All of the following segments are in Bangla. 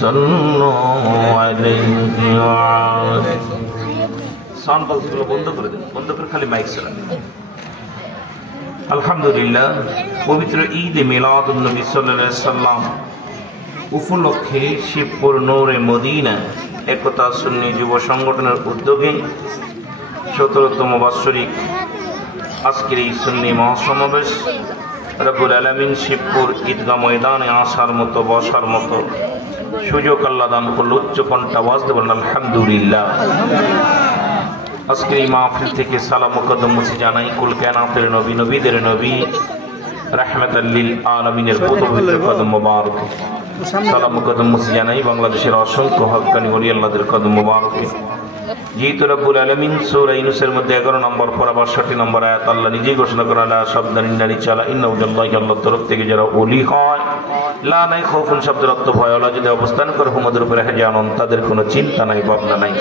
সাল্লাল্লাহু আলাইহি ওয়াসাল্লাম। সাউন্ড বক্সগুলো বন্ধ করে দিন, বন্ধ করে খালি মাইক চালান। আলহামদুলিল্লাহ, পবিত্র ঈদ মিলাদুন নবী সাল্লাল্লাহু আলাইহি সাল্লাম উপলক্ষে শিবপুর নূরে মদিনা একতা সুন্নি যুব সংগঠনের উদ্যোগে ১৭তম বাৎসরিক আজকের এই সুন্নি মহাসমাবেশ রব্বুল আলামিন শিবপুর ঈদগাহ ময়দানে আসার মতো বসার মতো সুযোগ আল্লাহ দান করল। উচ্চ কণ্ঠে আওয়াজ দেবেন আলহামদুলিল্লাহ। আজকের এই মাহফিল থেকে সালাম মুকদ্দম মুছি জানাই কুল কায়নাতের নবী, নবীদের নবী, রাহমাতাল লিল আলামিনের পবিত্র কদম মোবারক। সালাম মুকদ্দম মুছি জানাই বাংলাদেশের অসংখ্য হক্কানি ওলি আল্লাহদের কদম মোবারক। যেহেতু রব্বুল আলামিন সূরা ইউনূসের মধ্যে 11 নম্বর পারা 62 নম্বর আয়াত আল্লাহ নিজেই ঘোষণা করেন, লা শাবদান ইন্নানি চালা ইন্নাহু জাল্লাহি, আল্লাহর তরফ থেকে যারা ওলি হয়, লা নাই খাউফুন শব্দের অর্থ ভয়, আল্লাহ যদি অবস্থান করে হুমদের উপরে হেজানন, তাদের কোনো চিন্তা নাই, ভাবনা নাই।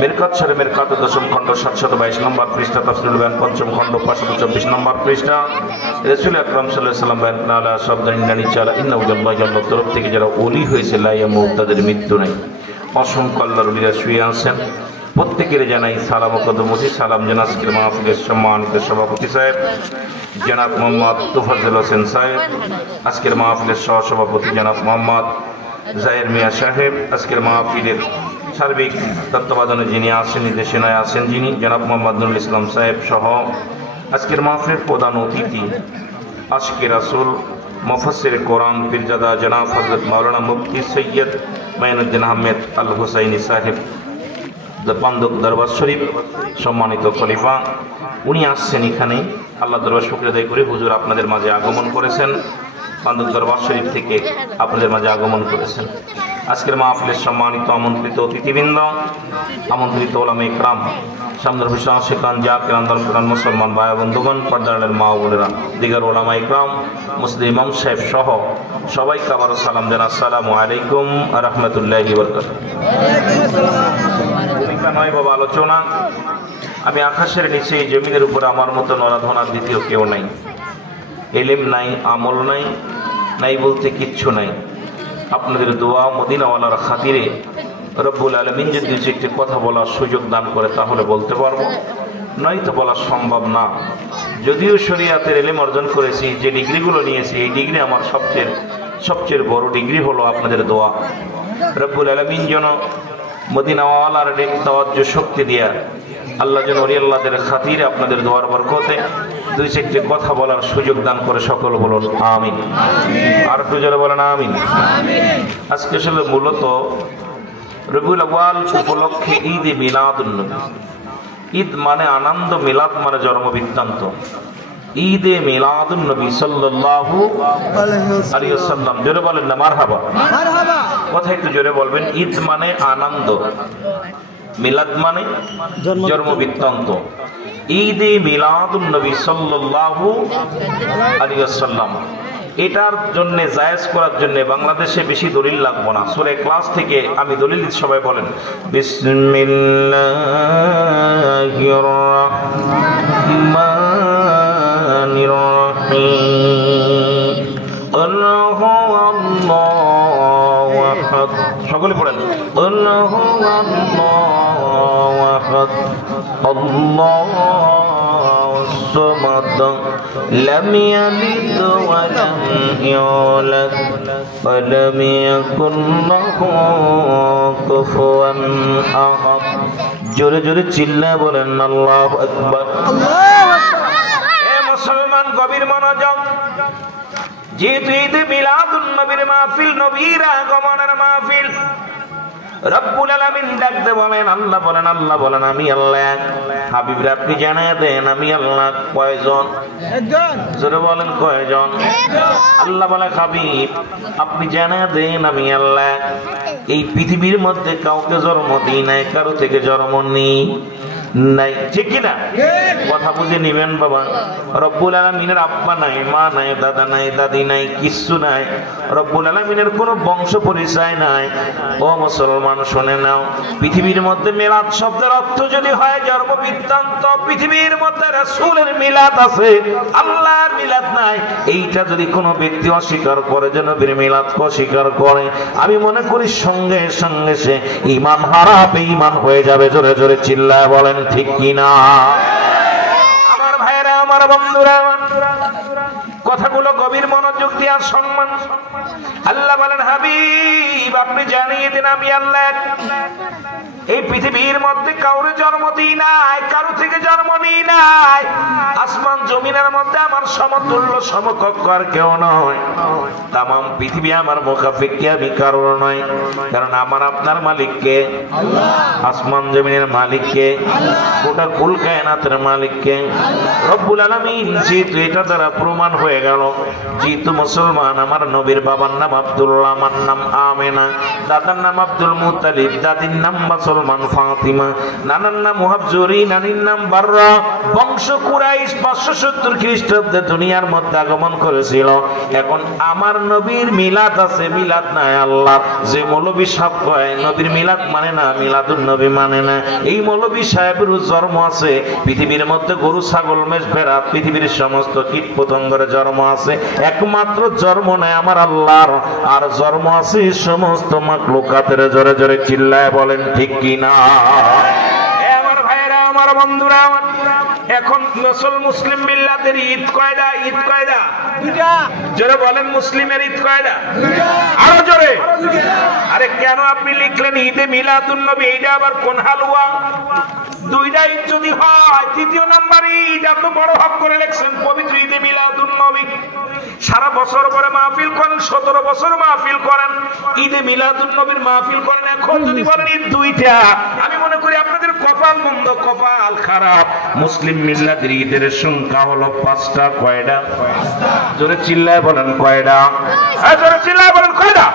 মেরকাত শরীফ মেরকাত 10ম খণ্ড 722 নম্বর পৃষ্ঠা, তাফসীরুল বায়ান 5ম খণ্ড 524 নম্বর পৃষ্ঠা। রাসূল আকরাম সাল্লাল্লাহু আলাইহি ওয়াসাল্লাম বলেন, লা শাবদান ইন্নানি চালা ইন্নাহু জাল্লাহি, আল্লাহর তরফ থেকে যারা ওলি হয়েছে, লা ইয়ামুত, তাদের মৃত্যু নাই। অসংখ্য আল্লাহর ওলিরা শুয়ে আছেন, প্রত্যেকের জানাই সালাম ও কদমতি। সালাম জানাই আজকের মাহফিলের সম্মানিত সভাপতি সাহেব জনাব মোহাম্মদ তোফাজ্জল হোসেন সাহেব, আজকের মাহফিলের সহসভাপতি জনাব মোহাম্মদ জাহের মিয়া সাহেব, আজকের মাহফিলের সার্বিক তত্ত্বাবধানে যিনি আছেন, নির্দেশনায় আছেন যিনি জনাব মোহাম্মদ নুরুল ইসলাম সাহেব সহ আজকের মাহফিলের প্রধান অতিথি আশিকে রাসূল মুফাসসির কোরআন পীরজাদা জনাব হযরত মাওলানা মুফতি সৈয়দ মাইনুদ্দিন আহমেদ আল হুসাইনি সাহেব পান্দক দরবার শরীফ সম্মানিত খলিফা, উনি আসছেন এখানে। আল্লাহ দরবার শুকরিয়া আদায় করে হুজুর আপনাদের মাঝে আগমন করেছেন, পান্দক দরবার শরীফ থেকে আপনাদের মাঝে আগমন করেছেন। আজকের মাহফিলের সম্মানিত আমন্ত্রিত অতিথিবৃন্দ, আমন্ত্রিত ওলামা ইকরাম, সামনের হুসান শেখান জাকির আন্দোলন প্রধান মুসলমান ভাই বন্ধুগণ, পর্দারের মা বোনেরা, দিগার ওলামা ইকরাম, মুসলিম ইমাম সাহেব সহ সবাইকে আবারও সালাম জানাই। আসসালামু আলাইকুম ওয়া রাহমাতুল্লাহি ওয়া বারাকাতুহু। ভূমিকা নয় বাবা আলোচনা। আমি আকাশের নিচে জমিনের উপরে আমার মতো নরাধনার দ্বিতীয় কেউ নাই। এলেম নাই, আমল নাই, নাই বলতে কিচ্ছু নাই। আপনাদের দোয়া মদিনাওয়ালার খাতিরে রব্বুল আলামিন যদি একটি কথা বলার সুযোগ দান করে তাহলে বলতে পারবো, নয়তো বলা সম্ভব না। যদিও শরীয়তের এলেম অর্জন করেছি, যে ডিগ্রিগুলো নিয়েছি, এই ডিগ্রি আমার সবচেয়ে বড় ডিগ্রি হলো আপনাদের দোয়া। রব্বুল আলামিন যেন মদিনাওয়ালার তাওয়াজ্জু শক্তি দিয়া আল্লাহ যেন ওলি আল্লাহদের খাতিরে আপনাদের দোয়ার বরকতে দুই চারটি কথা বলার সুযোগ দান করে, সকল বলুন আমিন। আর একটু জোরে বলেন আমিন। আজকে আসলে মূলত রবিউল আউয়াল উপলক্ষে ঈদ মিলাদুন নবী। ঈদ মানে আনন্দ, মিলাদ মানে জন্ম বৃত্তান্ত। ঈদে মিলাদুন নবী সাল্লাল্লাহু আলাইহি ওয়াসাল্লাম। জোরে বলেন না মারহাবা। কথা একটু জোরে বলবেন। ঈদ মানে আনন্দ, মিলাদ মানে জন্ম বৃত্তান্ত। ঈদে মিলাদুন নবী সাল্লাল্লাহু আলাইহি ওয়াসাল্লাম, এটার জন্য জায়েজ করার জন্য বাংলাদেশে বেশি দলিল লাগবে না। সূরা ইখলাস থেকে আমি দলিল, সবাই বলেন বিসমিল্লাহির রাহমানির রাহিম, আল্লাহু আল্লাহু আহাদ, সকলে পড়েন আল্লাহু আল্লাহু আহাদ, আল্লাহু সামাদ, লাম ইয়ালিদ ওয়া লাম ইউলাদ ওয়া লাম ইয়াকুল লাহু কুফুয়ান আহাদ। জোরে জোরে চিল্লায় বলেন আল্লাহু আকবার। আল্লাহু আকবার। হে মুসলমান, গভীর মনোযোগ। যেহেতু ঈদে মিলাদুন নবীর মাহফিল, নবীর আগমনের মাহফিল, রব্বুল আলামিন ডাকতে বলেন, আল্লাহ বলেন আমি আল্লাহ। হাবিবরা আপনি জানায় দেন আমি আল্লাহ কয়জন? একজন। জোরে বলেন কয়জন? আল্লাহ বলে হাবিব আপনি জানায় দেন আমি আল্লাহ। এই পৃথিবীর মধ্যে কাউকে জন্ম দিই নাই, কারো থেকে জন্ম নেই। নাই, ঠিক কিনা? কথা বুঝে নিবেন বাবা। রব্বুল আলামিনের আব্বা নাই, মা নাই, দাদা নাই, দাদি নাই, কিচ্ছু নাই। রব্বুল আলামিনের কোনো বংশ পরিচয় নাই। ও মুসলমান শুনে নাও, পৃথিবীর মধ্যে মিলাদ শব্দের অর্থ যদি হয় জন্ম বৃত্তান্ত, পৃথিবীর মধ্যে রাসূলের মিলাদ আছে, আল্লাহর মিলাদ নাই। এইটা যদি কোনো ব্যক্তি অস্বীকার করে, যে নবীর মিলাদকে অস্বীকার করে, আমি মনে করি সঙ্গে সঙ্গে সে ঈমান হারা, বেঈমান হয়ে যাবে। জোরে জোরে চিল্লায় বলেন ঠিক কিনা? আমার ভাইরা, আমার বন্ধুরা, কথাগুলো গভীর মনোযোগ দিয়ে সম্মান। আল্লাহ বলেন, হাবিব আপনি জানিয়ে দিন আমি আল্লাহ এই পৃথিবীর মধ্যে কাউরে জন্ম দিই নাই, কারো থেকে জন্ম নিই নাই। আসমান জমিনের মধ্যে আমার সমতুল্য সমকক্ষ আর কেউ নয়। তামাম পৃথিবী আমার মুখাপেক্ষী, আমি কারোর নয়। কারণ আমার আপনার মালিককে, আসমান জমিনের মালিককে, গোটা কুল কায়নাতের মালিককে রব্বুল আলামিন। যেহেতু এটা দ্বারা প্রমাণ হয়ে গেল, যেহেতু মুসলমান, আমার নবীর বাবার নাম আব্দুল্লাহ, আমার নাম আমেনা, দাদার নাম আব্দুল মুত্তালিব, দাদির নাম মুসলমান ফাতিমা, নানার নাম মুহাবজুরি, নানির নাম বাররা। বংশ কুরাইশ 570 খ্রিস্টাব্দে দুনিয়ার মধ্যে আগমন করেছিল। এখন আমার নবীর মিলাদ আছে, মিলাদ নাই আল্লাহ। যে মৌলবী সাহেব কয় নবীর মিলাদ মানে না, মিলাদুন নবী মানে না, এই মৌলবী সাহেবের জন্ম আছে। পৃথিবীর মধ্যে গরু, ছাগল, মেষ, ভেড়া, পৃথিবীর সমস্ত কীট পতঙ্গের জন্ম আছে, একমাত্র জন্ম নেই আমার আল্লাহর। আর জন্ম আছে সমস্ত মাখলুকাতের। জোরে জোরে চিল্লায় বলেন ঠিক কিনা? আমার ভাইরা, আমার বন্ধুরা, এখন মুসলিম মিল্লাতের ঈদ কয়টা? ঈদ কয়টা? জোরে বলেন, মুসলিমের ঈদ কয়টা? আরো জোরে। আরে কেন আপনি লিখলেন ঈদে মিলাদুন নবী? এইটা আবার কোন হালুয়া? দুইটা ঈদ যদি হয়, তৃতীয় নাম্বার ঈদ আপনি বড় হক করে লিখছেন পবিত্র ঈদে মিলাদুন নবী। সারা বছর পরে মাহফিল করেন, 17 বছর মাহফিল করেন, ঈদে মিলাদুন নবীর মাহফিল করেন। এখন যদি বলেন ঈদ দুইটা, আমি মনে করি আপনাদের কপাল মন্দ, কপাল খারাপ। মুসলিম মিল্লাতের ঈদের সংখ্যা হলো 5টা। কয়টা? জোরে চিল্লায় বলেন কয়টা? জোরে চিল্লায় বলেন কয়টা?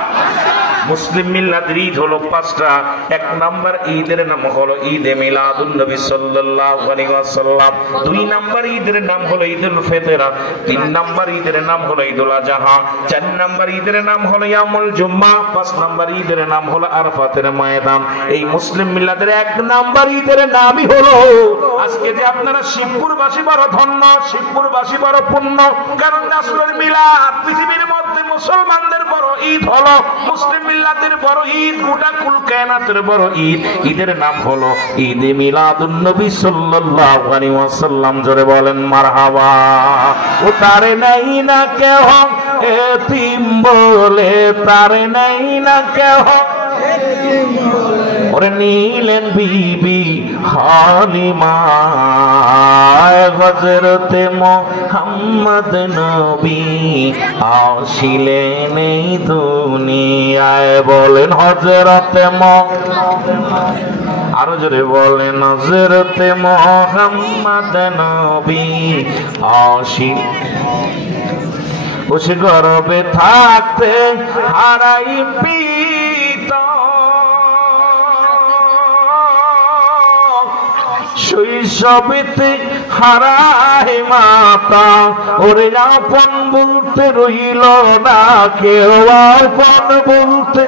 মুসলিম মিল্লাতের ঈদ হলো 5টা। 1 নাম্বার ঈদের নাম হলো ঈদে মিলাদুন নবী সাল্লাল্লাহু আলাইহি ওয়াসাল্লাম। 2 নাম্বার ঈদের নাম হলো ঈদুল ফিতর। 3 নাম্বার ঈদের নাম হলো ঈদুল আযহা। 4 নাম্বার ঈদের নাম হলো ইয়ামুল জুম্মা। 5 নাম্বার ঈদের নাম হলো আরাফাতের ময়দান। এই মুসলিম মিল্লাতের 1 নাম্বার ঈদের নামই হলো আজকে যে আপনারা শিবপুরবাসী বড় ধন্য, শিবপুরবাসী বড় পুণ্য। কারণ রাসূলের মিলাদ পৃথিবীর মধ্যে মুসলমানদের বড় ঈদ হলো, মুসলিম মিল্লাতের বড় ঈদ, গোটা কুল কায়নাতের বড় ঈদ। ঈদের নাম হলো ঈদে মিলাদুন নবী সাল্লাল্লাহু আলাইহি ওয়াসাল্লাম। জোরে বলেন মারহাবা। ও তারে নাই না কেহ এতিম বলে, তারে নাই না কেহ ওরে নিলেন বিবি হালিমা। হযরতে মুহাম্মদ নবী আসিলেন এই দুনিয়ায়। বলেন হযরতে আরো জোরে বলেন, হযরতে মুহাম্মদ নবী আসি গর্বে থাকতে হারাই পিতা, শৈশবেতে হারাই মাতা। ওরে আপন বলতে রইল না কেউ, আপন বলতে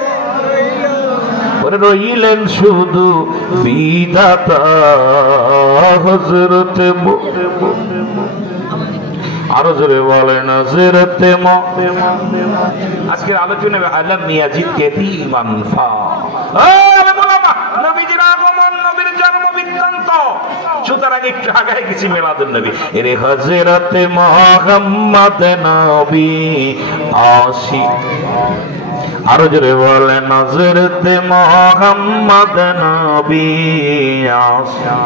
রইলেন শুধু বিধাতা। হযরতে আরো জোরে বলেন হযরতে আজকের আলোচনা আল্লাহ নিয়াজিদ কেতি মানফা। নবীজির আগমন, নবীর জন্ম বৃত্তান্ত। সুতরাং একটু আগায় গেছি মিলাদুন নবী। এরে হযরতে মুহাম্মদ নবী আসি, আরো জোরে বলেন হযরতে মুহাম্মদ নবী আসি।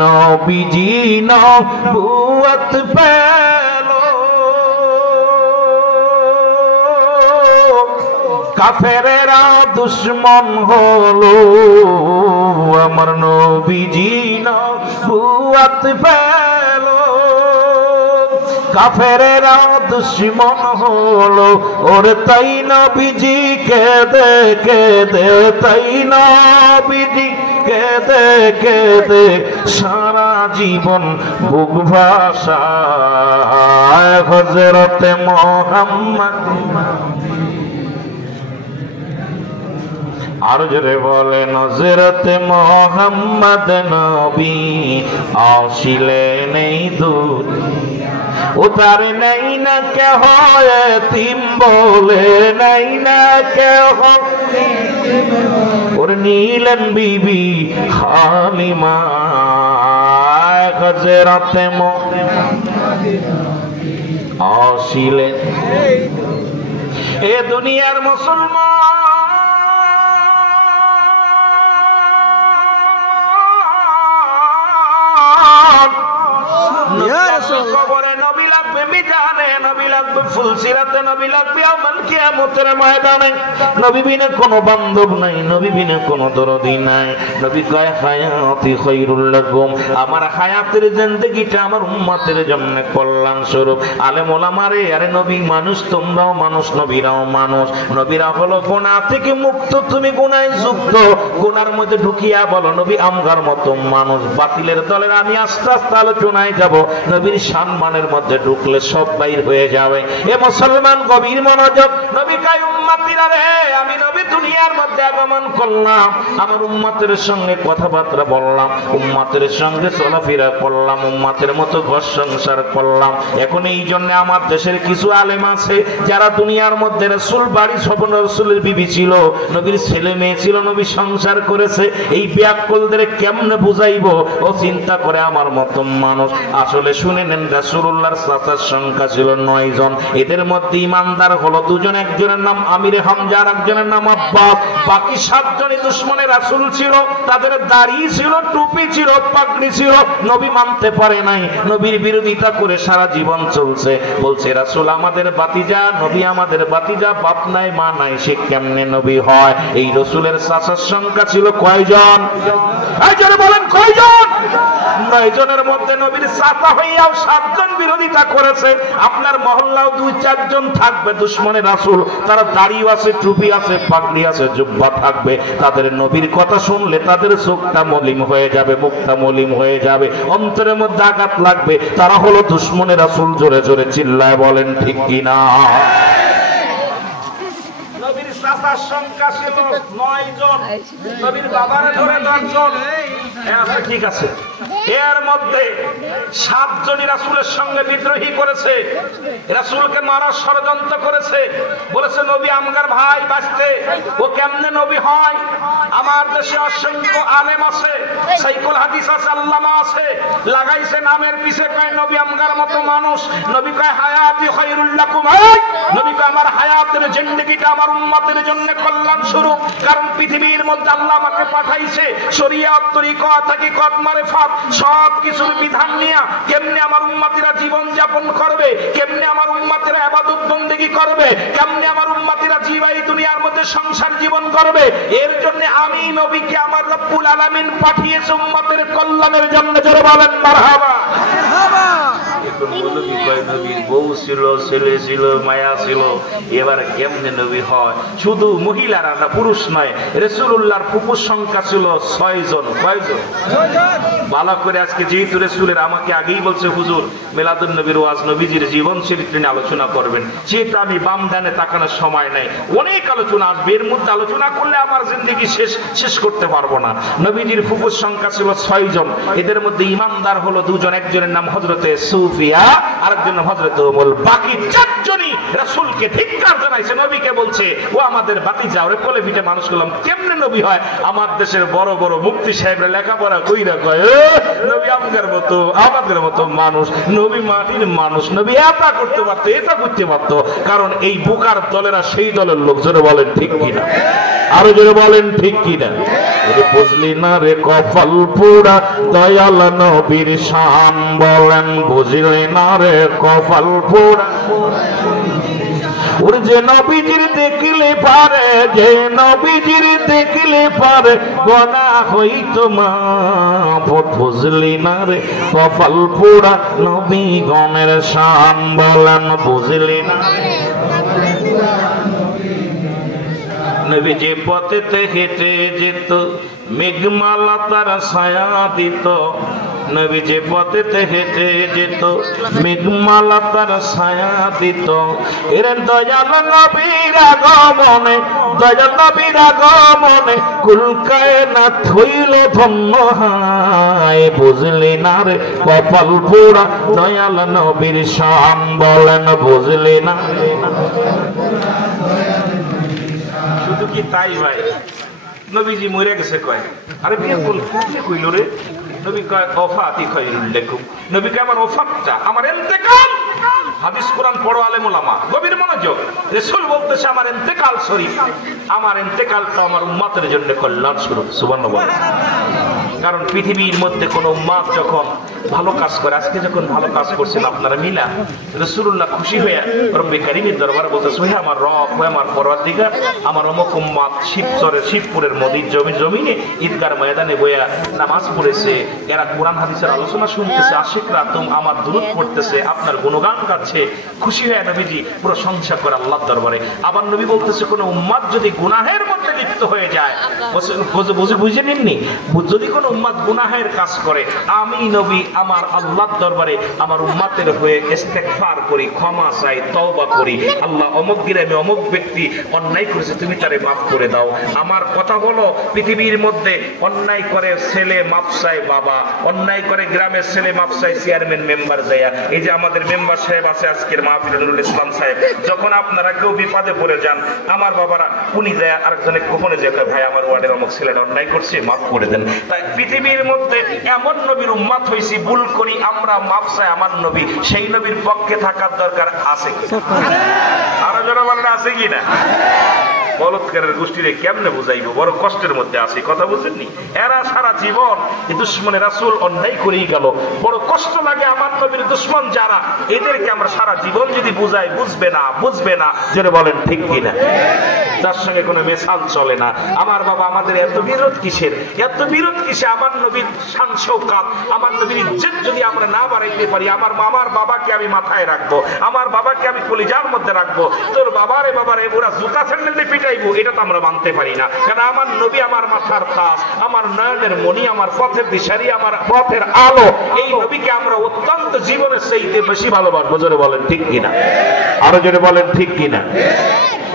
নবীজি নবুয়ত পেল, কাফেরেরা দুশমন হলো। আমার নবীজি নবুয়ত পেল, কাফেরেরা দুশ্মন হলো ওরে তাই নবীজি কেঁদে কেঁদে, তাই নবীজি কেঁদে কেঁদে সারা জীবন বুক ভাষায় হযরতে মুহাম্মদ। আর জোরে বলেন হযরতে মুহাম্মদ নবী আসিলেন এই দুনিয়া, উতার নাই না কেহ এতিম বলে, নাই না কেহ ওর নীলেন বিবি হালিমা হযরতে মুহাম্মদ আসিলেন এ দুনিয়ার মুসলমান। কবরে নবী লাগবে, মিজানে নবী লাগবে, ফুলসিরাতে নবী লাগবে, ইয়াউমুল কিয়ামতের ময়দানে নবী বিনে কোনো বান্ধব নাই, নবী বিনে কোনো দরদি নাই। নবী কয় হায়াতি খায়রুল লাকুম, আমার হায়াতের জিন্দেগিটা আমার উম্মতের জন্য কল্যাণ স্বরূপ। আলেম ওলামারে আরে নবী মানুষ, তোমরাও মানুষ, নবীরাও মানুষ। নবীরা হলো গুনাহ থেকে মুক্ত, তুমি গুনায় যুক্ত। গুনার মধ্যে ঢুকিয়া বলো নবী আমগার মতো মানুষ। বাতিলের দলের আমি আস্তে আস্তে আলোচনায় যাব। নবীর সম্মানের মধ্যে ঢুকলে সব বাইর হয়ে যাবে। এ মুসলমান গভীর মনোযোগ। নবী কয় উম্মতিরা রে, আমি নবী দুনিয়ার মধ্যে আগমন করলাম, আমার উম্মতের সঙ্গে কথাবার্তা বললাম, উম্মতের সঙ্গে চলাফেরা করলাম, উম্মতের মতো ঘর সংসার করলাম। এখন এই জন্য আমার দেশের কিছু আলেম আছে যারা দুনিয়ার মধ্যে রাসূল বাড়ি স্বপ্ন, রাসূলের বিবি ছিল, নবীর ছেলে মেয়ে ছিল, নবী সংসার করেছে। এই ব্যাককলদের কেমনে বুঝাইবো ও চিন্তা করে আমার মতো মানুষ। আসলে শুনে নেন, রাসূলুল্লাহর চাচার সংখ্যা ছিল 9 জন। এদের মধ্যে ইমানদার হলো 2 জন, একজনের নাম আমিরে হামজা আর একজনের নাম আব্বাস। বাকি 7 জনই দুশমনে রাসূল ছিল, তাদের দাড়ি ছিল, টুপি ছিল, পাগড়ি ছিল, নবী মানতে পারে নাই, নবীর বিরোধিতা করে সারা জীবন চলছে। বলছে রাসূল আমাদের বাতিজা, নবী আমাদের বাতিজা, বাপ নাই মা নাই, সে কেমনে নবী হয়? এই রাসূলের চাচার সংখ্যা ছিল কয়জন? এই জন্য বলেন কয়জন? 9 জনের মধ্যে নবীর চাচা হইয়াও 7 জন বিরোধিতা করেছে। আপনার মহল্লাও 2-4 জন থাকবে দুশমনে রাসূল, তারা দাড়ি আছে, টুপি আছে, পাগড়ি আছে, জুব্বা থাকবে। তাদের নবীর কথা শুনলে তাদের চোখটা মলিন হয়ে যাবে, মুখটা মলিন হয়ে যাবে, অন্তরের মধ্যে আঘাত লাগবে। তারা হলো দুশমনে রাসূল। জোরে জোরে চিল্লায় বলেন ঠিক কিনা? নবীর চাচার সংখ্যা ছিল 9 জন, নবীর বাবার ধরে 10 জন। ঠিক আছে, এর মধ্যে 7 জনই রাসূলের সঙ্গে বিদ্রোহী করেছে, রাসূলকে মারার ষড়যন্ত্র করেছে। বলেছে নবী আমগার ভাই বাঁচতে, ও কেমনে নবী হয়? আমার দেশে অসংখ্য আলেম আছে, সাইকুল হাদিস আছে, আল্লামা আছে, লাগাইছে নামের পিছে, কয় নবী আমগার মতো মানুষ। নবী কয় হায়াতি খায়রুল লাকুম, নবী কয় আমার হায়াতের জিন্দেগিটা আমার উম্মতের জন্য কল্যাণ স্বরূপ। কারণ পৃথিবীর মধ্যে আল্লাহ আমাকে পাঠাইছে শরীয়ত, তরিকত, হাকিকত, মারিফাত সব কিছুর বিধান নিয়ে কেমনে আমার উম্মতিরা জীবন যাপন করবে, কেমনে আমার উম্মতিরা ইবাদত বন্দেগী করবে, কেমনে আমার উম্মতিরা জীবাই দুনিয়ার মধ্যে সংসার জীবন করবে। এর জন্য আমি নবীকে আমার রব্বুল আলামিন পাঠিয়েছে উম্মতের কল্যাণের জন্য। জোরে বলেন মারহাবা। এখন বলো কি কয় নবীর বউ ছিল, ছেলে ছিল, মায়া ছিল, এবার কেমনে নবী হয়? শুধু মহিলারা না, পুরুষ নয়, রাসূলুল্লাহর ফুফুর সংখ্যা ছিল 6 জন। কয়জন? 6 জন। ভালো করে আজকে যেহেতু রাসূলের আমাকে আগেই বলছে হুজুর মিলাদুন নবীর ওয়াজ, নবীজির জীবন চরিত্র নিয়ে আলোচনা করবেন, যেহেতু আমি বাম ডানে তাকানোর সময় নাই, অনেক আলোচনা আসবে, এর মধ্যে আলোচনা করলে আমার জিন্দেগি শেষ করতে পারবো না। নবীজির ফুফুর সংখ্যা ছিল 6 জন। এদের মধ্যে ইমানদার হলো 2 জন, একজনের নাম হযরতে সুফিয়া, আরেকজন হযরতে উমুল। বাকি 4 জনই রাসূলকে ধিক্কার জানাইছে, নবীকে বলছে ও আমাদের বাতিজা, ওরে কোলে পিঠে মানুষ করলাম, কেমনে নবী হয়? আমার দেশের বড় বড় মুফতি সাহেবরা লেখাপড়া কইরা কয় নবী আমাদের মতো, আমাদের মতো মানুষ, নবী মাটির মানুষ, নবী এটা করতে পারতো, এটা করতে পারতো। কারণ এই বুকার দলেরা সেই দলের লোক। জোরে বলেন ঠিক কিনা? আরো জোরে বলেন ঠিক কিনা? বুঝলি না রে কপাল পুরা দয়াল নবীর শান, বলেন বুঝলি না রে কপাল পুরা। ওরে যে নবীজির দেখলে পারে, যে নবীজির দেখলে পারে গোনা হইতো মাফ, বুঝলি না রে কপাল পোড়া নবী গণের শান, বলেন বুঝলি না। নবী যে পথেতে হেঁটে যেত মেঘমালা তার ছায়া দিত, নবী যে পথেতে হেঁটে যেত মেঘমালা তার ছায়া দিত। এর দয়াল নবীর আগমনে, দয়াল নবীর আগমনে কুল কায়নাত হইল ধন্য হায়, বুঝলি না রে কপাল পোড়া দয়াল নবীর শান, বলেন বুঝলি না। শুধু কি তাই ভাই, নবীজি মরে গেছে কয়, আরে বিয়ে কইল রে, নবী কয় ওফাতি খায়রুল লাকুম, নবী কয় আমার ওফাতটা, আমার ইন্তেকাল। হাদিস কোরআন পড়ো আলেম ওলামা, গভীর মনোযোগ। রাসূল বলতেছে আমার ইন্তেকাল শরীফ, আমার ইন্তেকালটা আমার উম্মতের জন্য কল্যাণ স্বরূপ, সুবহানাল্লাহ। কারণ পৃথিবীর মধ্যে কোন উম্মত যখন ভালো কাজ করে, আজকে যখন ভালো কাজ করছেন আপনারা মিলা, রাসূলুল্লাহ খুশি হয়ে রব্বে কারীমের দরবারে বলতেছে হে আমার রব, হে আমার পরওয়ারদিগার, আমার অমুক উম্মত শিবপুরের মদির জমিনে ঈদগার ময়দানে বইয়া নামাজ পড়েছে, এরা কোরআন হাদিসের আলোচনা শুনতেছে, আশিকরা আমার দুরূদ পড়তেছে, আপনার গুণগান গাচ্ছে, খুশি হয়ে নবীজি প্রশংসা করে আল্লাহর দরবারে। আবার নবী বলতেছে কোন উম্মত যদি গুনাহের মধ্যে লিপ্ত হয়ে যায়, বুঝে নিননি, যদি কোন উম্মত গুনাহের কাজ করে, আমি নবী আমার আল্লাহর দরবারে আমার উম্মতের হয়ে ইস্তেগফার করি, ক্ষমা চাই, তওবা করি, আল্লাহ অমুক গ্রামে অমুক ব্যক্তি অন্যায় করেছে, তুমি তারে মাফ করে দাও। আমার কথা হলো পৃথিবীর মধ্যে অন্যায় করে ছেলে মাফ চায় বাবা, অন্যায় করে গ্রামের ছেলে মাফ চায় চেয়ারম্যান মেম্বার যায়া, এই যে আমাদের মেম্বার সাহেব আছে আজকের মাহফিল নুরুল ইসলাম সাহেব, যখন আপনারা কেউ বিপদে পড়ে যান, আমার বাবারা উনি যায় আরেকজনের গোপনে যে ভাই আমার ওয়ার্ডের অমুক ছেলেটা অন্যায় করছে, মাফ করে দেন। তাই পৃথিবীর মধ্যে এমন নবীর উম্মত হইছি, ভুল করি আমরা, মাফ চাই আমার নবী, সেই নবীর পক্ষে থাকার দরকার আছে কি? আরো যারা বলেন আছে কি না? বলৎকারের গোষ্ঠীরে কেমনে বুঝাইবো, বড় কষ্টের মধ্যে আছে, কথা বুঝেননি? এরা সারা জীবন দুশ্মনের রাসূল অন্যায় করেই গেল, বড় কষ্ট লাগে আমার নবীর দুশ্মন যারা, এদেরকে আমরা সারা জীবন যদি বুঝাই বুঝবে না, যেটা বলেন ঠিক কিনা? যার সঙ্গে কোনো মেশাল চলে না। আমার বাবা আমাদের এত বিরোধ কিসের, এত বিরোধ কিসে? আমার নবীর শান শৌকত, আমার নবীর ইজ্জত যদি আমরা না বাড়াইতে পারি, আমার বাবাকে আমি মাথায় রাখবো, আমার বাবাকে আমি কলিজার মধ্যে রাখবো, তোর বাবারে ওরা জুতা স্যান্ডেল দিয়ে পিটাইবো, এটা তো আমরা মানতে পারি না। কারণ আমার নবী আমার মাথার তাজ, আমার নয়নের মণি, আমার পথের দিশারি, আমার পথের আলো, এই নবীকে আমরা অত্যন্ত জীবনের চাইতে বেশি ভালোবাসবো, জোরে বলেন ঠিক কিনা? আরো জোরে বলেন ঠিক কিনা?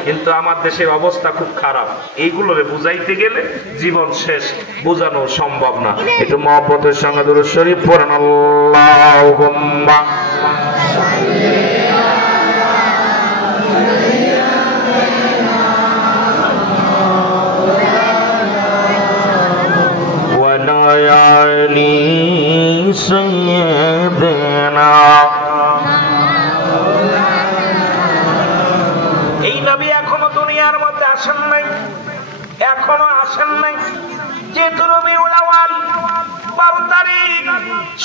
কিন্তু আমার দেশের অবস্থা খুব খারাপ, এইগুলোরে বুঝাইতে গেলে জীবন শেষ, বোঝানো সম্ভব না। একটু মহব্বতের সঙ্গে দুরূদ শরীফ পড়েন, আল্লাহুম্মা ওয়া আলি সাইয়্যিদিনা। এখনো আসেন নাই, যেহেতু রবিউল আউয়াল 12 তারিখ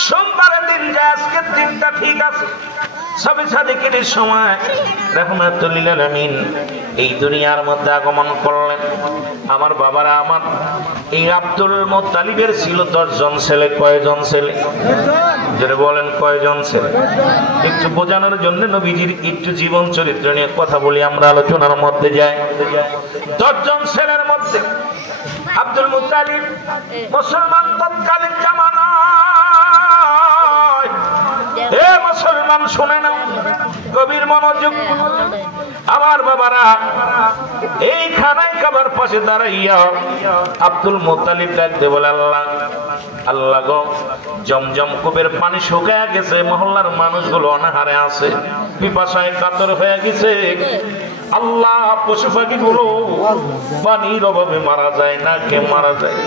সোমবারের দিন, যে আজকের দিনটা ঠিক আছে, সবে সাদিকের সময় রাহমাতুল লিল আলামিন এই দুনিয়ার মধ্যে আগমন করলেন। আমার বাবারা, আমার এই আব্দুল মুত্তালিবের ছিল 10 জন ছেলে। কয়জন ছেলে? যারা বলেন কয়জন ছেলে? একটু বোঝানোর জন্য নবীজির একটু জীবন চরিত্র নিয়ে কথা বলি, আমরা আলোচনার মধ্যে যাই। 10 জন ছেলের মধ্যে আব্দুল মুত্তালিব মুসলমান তৎকালীন জামানায়, এ মুসলমান শুনে নাও, গভীর মনোযোগ। আমার বাবারা এই খানায় কাবার পাশে দাঁড়াইয়া আব্দুল মুত্তালিব ডাকতে বলে, আল্লাহ গো, জমজম কূপের পানি শুকায়া গেছে, মহল্লার মানুষগুলো অনাহারে আছে, পিপাসায় কাতর হয়ে গেছে, আল্লাহ পশু পাখি গুলো পানির অভাবে মারা যায় না, কে মারা যায়?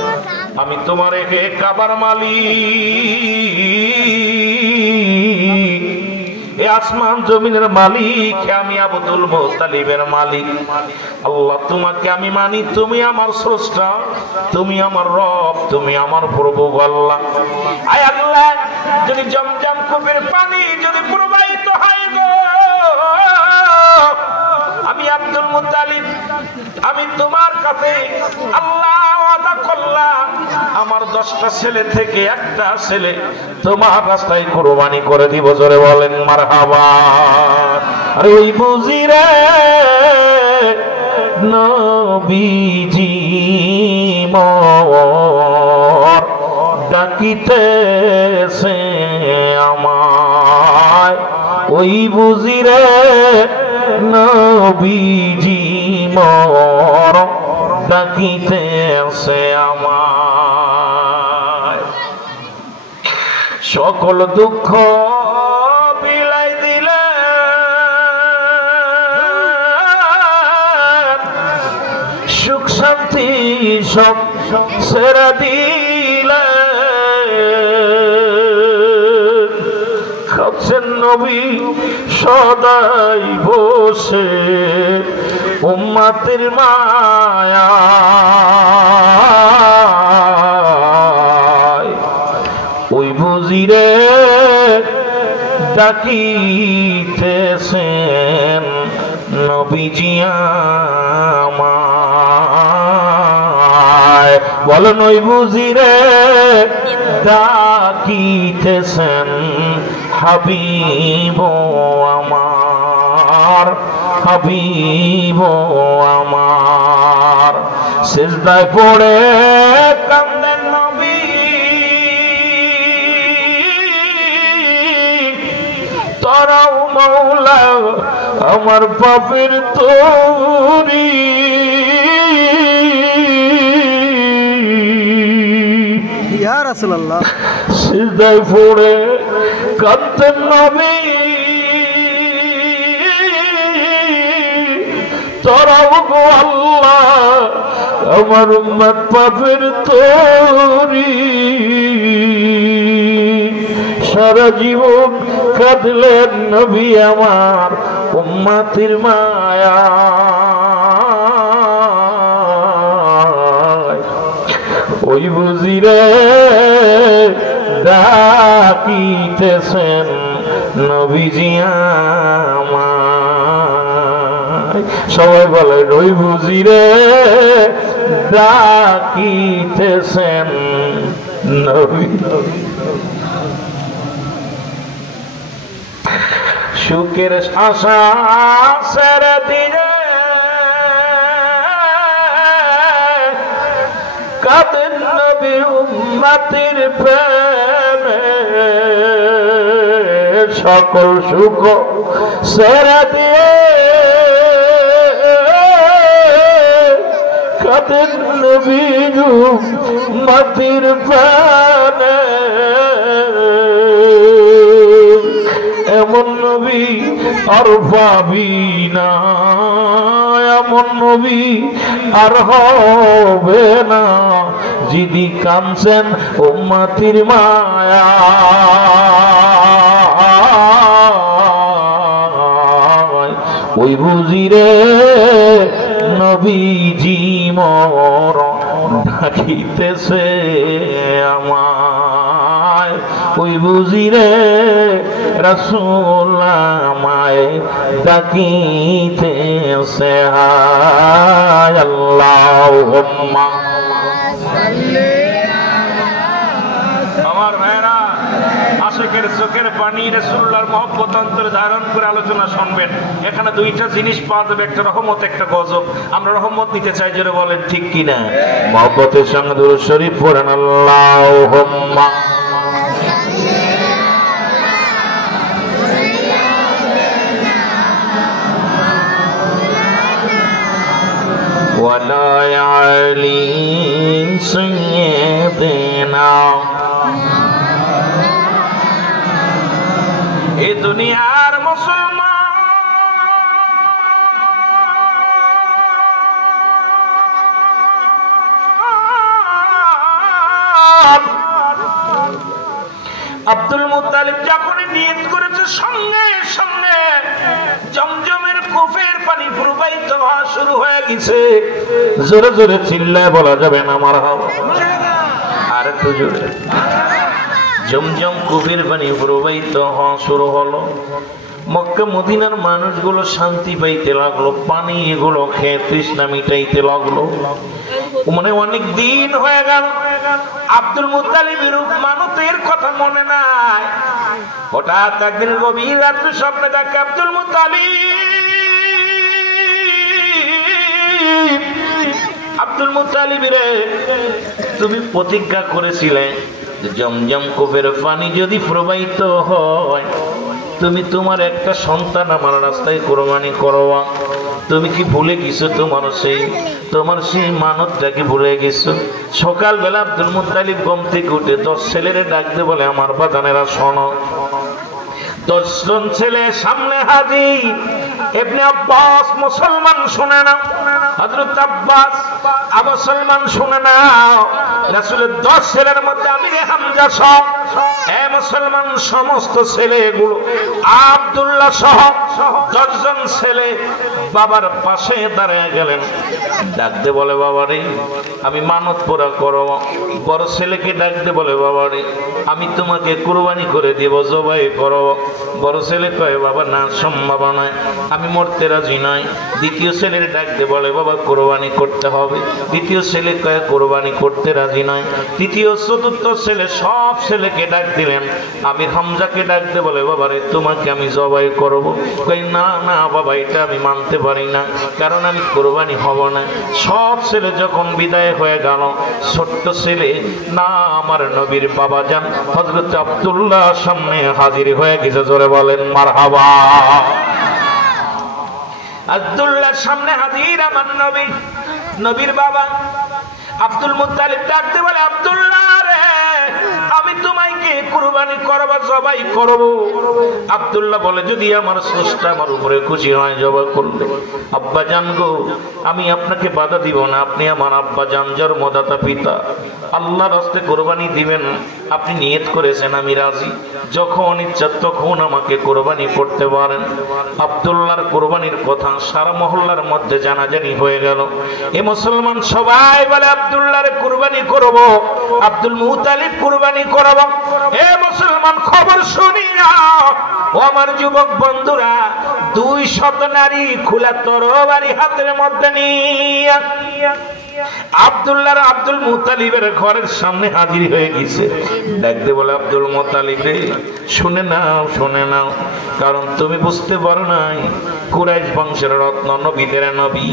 আমি তোমার একে কাবার মালিক, এ আসমান জমিনের মালিক, আমি আব্দুল মুত্তালিবের মালিক। আল্লাহ তোমাকে আমি মানি, তুমি আমার স্রষ্টা, তুমি আমার রব, তুমি আমার প্রভু। আল্লাহ, আয় আল্লাহ, যদি জমজম কূপের পানি যদি প্রবাহিত হয় গো, আমি আব্দুল মুত্তালিব আমি তোমার কাছে আল্লাহ ওয়াদা করলাম আমার 10টা ছেলে থেকে একটা ছেলে তোমার রাস্তায় কুরবানি করে দিব। জোরে বলেন মারহাবা। আরে ওই বুঝি রে নবীজি মোর ডাকিতেছে আমায়, ওই বুঝি রে নবীজি মোর ডাকিতেছে আমায়। সকল দুঃখ বিলাই দিলে সুখ শান্তি সব ছেড়ে দিলে খাচ্ছেন নবী সদাই বসে উম্মতের মায়া। ওই বুঝিরে ডাকিতেছেন নবীজি আমায়। বলেন ওই বুঝিরে ডাকিতেছেন হাবিব আমার, হাবিব আমার। সিজদায় পড়ে কান্দেন নবী, তোরাও মৌলা আমার পাপের তরি। ইয়া রাসূলুল্লাহ সিজদায় পড়ে কাঁদতেন নবী, তোরাও গো আল্লাহ আমার উম্মত পাপের তরি। সারা জীবন কাঁদলেন নবী আমার উম্মতের মায়া। ওই বুঝিরে ডাকিতেছেন নবীজি আমায়। সবাই বলেন ওই বুঝিরে ডাকিতেছেন নবী। সুখের আশা ছেড়ে দিলে কাঁদেন নবী উম্মতের প্রেমে। সকল সুখ ছেড়ে দিয়ে কাঁদেন নবী উম্মতের প্রেমে। এমন নবী আর পাবি না, এমন নবী আর হবে না যিনি কাঁদছেন উম্মতের মায়া। ওই বুঝিরে নবীজি মোর ডাকিতেছে আমায়। ওই বুঝিরে রাসূল আমায় ডাকিতেছে। হায় আল্লাহুম্মা আমার ভাইরা আশিকের চোখের পানি রাসূলুল্লাহর মহব্বত অন্তরে ধারণ করে আলোচনা শুনবেন। এখানে দুইটা জিনিস পাওয়া যাবে, একটা রহমত একটা গজব। আমরা রহমত নিতে চাই, জোরে বলেন ঠিক কিনা। মহব্বতের সঙ্গে দুরূদ শরীফ পড়েন আল্লাহুম্মা ওয়ালা আলি সাইয়্যিদিনা। এ দুনিয়ার মুসলমান আব্দুল মুত্তালিব যখন নিয়ত করেছে সঙ্গে সঙ্গে জমজমের কূপের পানি প্রবাহিত হওয়া শুরু হয়ে গেছে। জোরে জোরে চিল্লায় বলা যাবে না মারহাবা। আর একটু জোরে। জমজম কূপের পানি প্রবাহিত হওয়া শুরু হলো। মক্কা মদিনার মানুষগুলো শান্তি পাইতে লাগলো, পানি এগুলো খেয়ে তৃষ্ণা মিটাইতে লাগলো। মানে অনেক দিন হয়ে গেল আব্দুল মুত্তালিবের মানতের কথা মনে নাই। হঠাৎ একদিন গভীর রাত্রে স্বপ্নে দেখে আব্দুল মুত্তালিব রে, তুমি প্রতিজ্ঞা করেছিলে জমজম কূপের পানি যদি প্রবাহিত হয় তুমি তোমার একটা সন্তান আমার রাস্তায় কোরবানি করবা। তুমি কি ভুলে গেছো তোমার সেই মানতটাকে ভুলে গেছো? সকালবেলা আব্দুল মুত্তালিব ঘুম থেকে উঠে 10 ছেলেরে ডাকতে বলে, আমার বাজানেরা শোনো। 10 জন ছেলে সামনে হাজির। ইবনে আব্বাস মুসলমান শুনে নাও, হযরত আব্বাস আবু সালমান শুনে নাও, রাসূলের 10 ছেলের মধ্যে আমির হামজা সহ এ মুসলমান সমস্ত ছেলেগুলো আব্দুল্লাহ সহ 10 জন ছেলে বাবার পাশে দাঁড়িয়ে গেলেন। ডাকতে বলে, বাবারে আমি মানত পুরা করব। বড় ছেলেকে ডাকতে বলে, বাবারে আমি তোমাকে কুরবানি করে দেব, জবাই করব। বড় ছেলে কয়, বাবা না, সম্ভব নয়, আমি মরতে রাজি নয়। দ্বিতীয় ছেলের ডাকতে বলে, বাবা কুরবানি করতে হবে। দ্বিতীয় ছেলে কয়, কুরবানি করতে রাজি নয়। তৃতীয় চতুর্থ ছেলে সব ছেলেকে ডাক দিলেন। আমির হামজাকে ডাকতে বলে, বাবারে তোমাকে আমি জবাই করব। কই না না বাবা, এটা আমি মানতে পারি না, কারণ আমি কুরবানি হব না। সব ছেলে যখন বিদায় হয়ে গেল, ছোট্ট ছেলে না আমার নবীর বাবা যান হযরত আব্দুল্লাহ সামনে হাজির হয়ে গেছে। জোরে বলেন মারহাবা। আব্দুল্লাহর সামনে হাজির আমার নবীর বাবা আব্দুল মুত্তালিব। ডাকতে বলে, আব্দুল্লাহ রে, আমি তোমাকে কুরবানি করব, জবাই করব। আব্দুল্লাহ বলে, যদি আমার স্রষ্টা আমার উপরে খুশি হয় জবাই করলে। আব্বা জান গো, আমি আপনাকে বাধা দিব না, আপনি আমার আব্বা জান, জন্মদাতা পিতা, আল্লাহর রাস্তে কুরবানি দিবেন, আপনি নিয়ত করেছেন, আমি রাজি। যখন ইচ্ছা তখন আমাকে কুরবানি করতে পারেন। আব্দুল্লাহর কুরবানির কথা সারা মহল্লার মধ্যে জানাজানি হয়ে গেল। এ মুসলমান সবাই বলে, আব্দুল্লাহর কুরবানি করব, আব্দুল মুত্তালিব কুরবানি করব। এ মুসলমান খবর শুনিয়া ও আমার যুবক বন্ধুরা, 200 নারী খোলা তরবারি হাতের মধ্যে নিয়ে আব্দুল মুত্তালিবের ঘরের সামনে হাজির হয়ে গেছে। দেখতে বলে, আব্দুল মুত্তালিব রে, শুনে নাও, কারণ তুমি বুঝতে পারো নাই, কুরাইশ বংশের রত্ন, নবীদের নবী,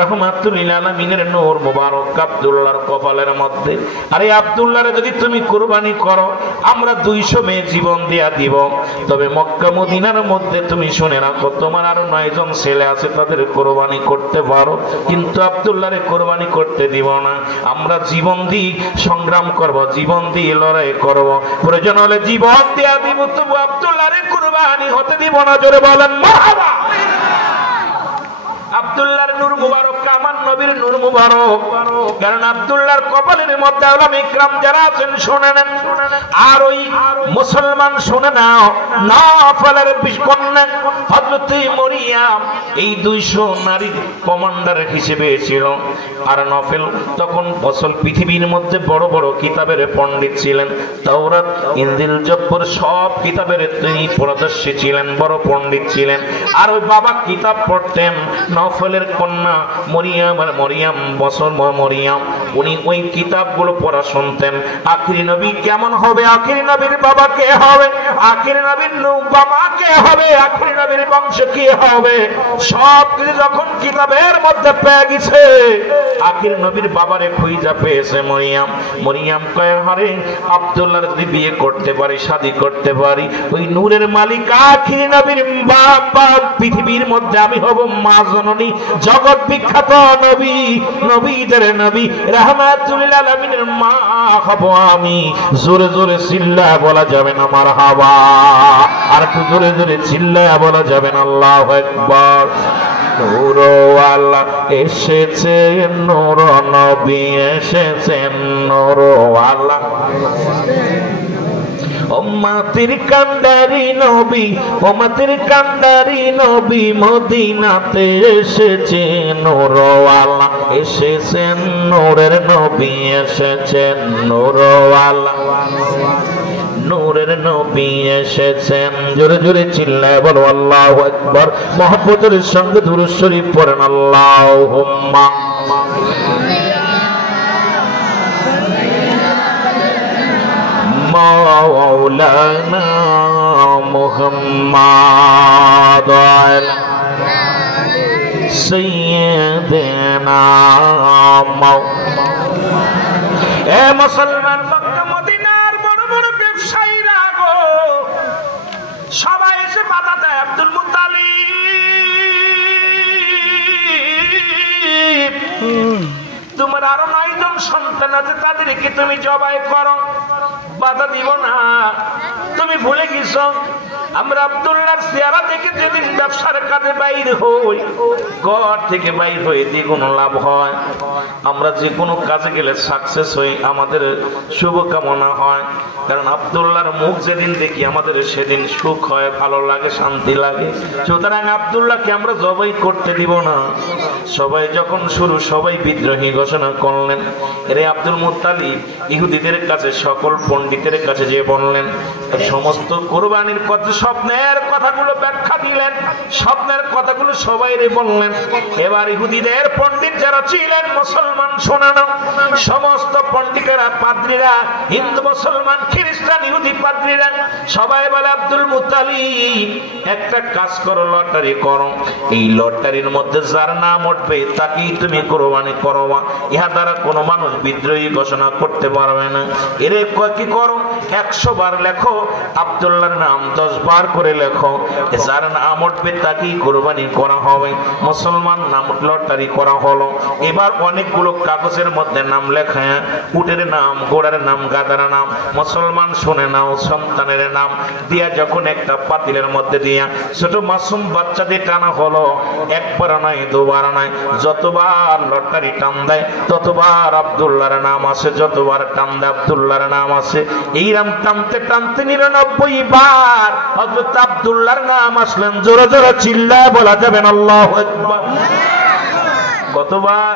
রাহমাতুল লিল আলামিনের নূর মুবারক আব্দুল্লাহর কপালের মধ্যে। আরে আব্দুল্লাহরে যদি তুমি কুরবানি করো, আমরা 200 মেয়ে জীবন দিয়া দিব। তবে মক্কা মদিনার মধ্যে তুমি শুনে রাখো, তোমার আরো 9 জন ছেলে আছে, তাদের কুরবানি করতে পারো, কিন্তু আব্দুল্লাহরে কুরবানি করতে দিব না। আমরা জীবন দিয়ে সংগ্রাম করব, জীবন দিয়ে লড়াই করব, প্রয়োজন হলে জীবন দেয়া দিব, তবু আব্দুল্লাহরে কুরবানি হতে দিব না। জোরে বলেন মারহাবা। আব্দুল্লাহর নূর মুবারক আমার নবীর নূর মুবারক, কারণ আব্দুল্লাহর কপালের মধ্যে উলামা ইকরাম যারা আছেন শুনে নেন। আর ওই মুসলমান শুনে নাও, নফলের কন্যা হযরত মরিয়ম এই 200 নারীর কমান্ডার হিসেবে ছিল। আর নফল তখন বছর পৃথিবীর মধ্যে বড় বড় কিতাবের পণ্ডিত ছিলেন, তাওরাত, ইনজিল, জব্বর সব কিতাবের তিনি পরদর্শী ছিলেন, বড় পণ্ডিত ছিলেন। আর ওই বাবা কিতাব পড়তেন। নফলের কন্যা মরিয়ম বছর মরিয়ম, উনি ওই কিতাবগুলো পড়া শুনতেন। আখিরি নবী কেমন হবে, আখিরি নবীর বাবা কে হবে, আখিরি নবীর বাবা কে হবে, আখিরি নবীর বংশ কি হবে, সব কিছু যখন কিতাবের মধ্যে পেয়ে গেছে, আখিরি নবীর বাবারে খুঁজা পেয়েছে মরিয়ম কয়ে, হারে আব্দুল্লাহর যদি বিয়ে করতে পারি, শাদী করতে পারি, ওই নূরের মালিক আখিরি নবীর বাবা, পৃথিবীর মধ্যে আমি হব মা জননী, জগৎ বিখ্যাত নবী, নবীদের নবী, রাহমাতুল লিল আলামিনের মা হব আমি। জোরে জোরে চিল্লায়া বলা যাবে না মারহাবা, আর একটু জোরে জোরে চিল্লায়া বলা যাবে না আল্লাহু আকবার। নূরওয়ালা এসেছেন, নূর নবী এসেছেন, নূরওয়ালা উম্মতের কান্ডারি নবী, উম্মতের কান্ডারি নবী, মদিনাতে এসেছেন, নূরওয়ালা এসেছেন, নূরের নবী এসেছেন, নূরওয়ালা। নূরের নবী এসেছেন। জোরে জোরে চিল্লায় বলো আল্লাহু আকবার। মহব্বতের সঙ্গে দুরূদ শরীফ পড়েন আল্লাহুম্মা মাওলানা মুহাম্মাদ সাইয়্যিদানা এ মুসলমান মক্কা মদিনার বড় বড় ব্যবসায়ীরা গো সবাই এসে বাধা দেয়। আব্দুল মুত্তালিব তোমার আরো 9 জন সন্তান আছে, তাদেরকে তুমি জবাই করো, বাধা দিব না। তুমি ভুলে গেছো আমরা আব্দুল্লাহর চেহারা দেখে যেদিন ব্যবসার কাজে বাইর হই, ঘর থেকে বাইর হয়ে দ্বিগুণ লাভ হয়। আমরা যে কোনো কাজে গেলে সাকসেস হই, আমাদের শুভকামনা হয়। কারণ আব্দুল্লাহর মুখ যেদিন দেখি আমাদের সেদিন সুখ হয়, ভালো লাগে, শান্তি লাগে। সুতরাং আব্দুল্লাহকে আমরা জবাই করতে দিব না। সবাই যখন শুরু, সবাই বিদ্রোহী ঘোষণা করলেন। এরে আব্দুল মুত্তালিব ইহুদিদের কাছে, সকল পণ্ডিতের কাছে যে বললেন, সমস্ত কোরবানির কথা, স্বপ্নের কথাগুলো ব্যাখ্যা দিলেন, স্বপ্নের কথাগুলো সবাই বললেন। এবার ইহুদিদের পণ্ডিত যারা ছিলেন, মুসলমান শোনে না, সমস্ত পণ্ডিতেরা, পাদ্রীরা, হিন্দু মুসলমান খ্রিস্টান ইহুদি পাদ্রীরা সবাই বলে আব্দুল মুত্তালিব একটা কাজ করো, লটারি করো। এই লটারির মধ্যে যার নাম উঠবে তাকেই তুমি কোরবানি করবা। ইহা দ্বারা কোনো মানুষ বিদ্রোহী ঘোষণা করতে পারবে না। এর কি করো, 100 বার লেখো আব্দুল্লাহর নাম, 10 বার করে লেখো। যার নাম উঠবে তাকেই কোরবানি করা হবে। মুসলমান নাম লটারি করা হলো। এবার অনেকগুলো কাগজের মধ্যে নাম লেখা, উটের নাম, ঘোড়ার নাম, গাধার নাম, মুসলমান শুনে নাও, সন্তানের নাম দিয়া যখন একটা পাতিলের মধ্যে দিয়া ছোট মাসুম বাচ্চাদের টানা হলো, একবার নয়, দুবার নয়, যতবার লটারি টান দেয় ততবার আব্দুল্লাহর নাম আসে, যতবার টান দেয় আব্দুল্লাহর নাম আসে। এইরাম টানতে টানতে 99 বার হযরত আব্দুল্লাহর নাম আসলেন। জোরে জোরে চিল্লায় বলা যাবেন আল্লাহু আকবার। কতবার?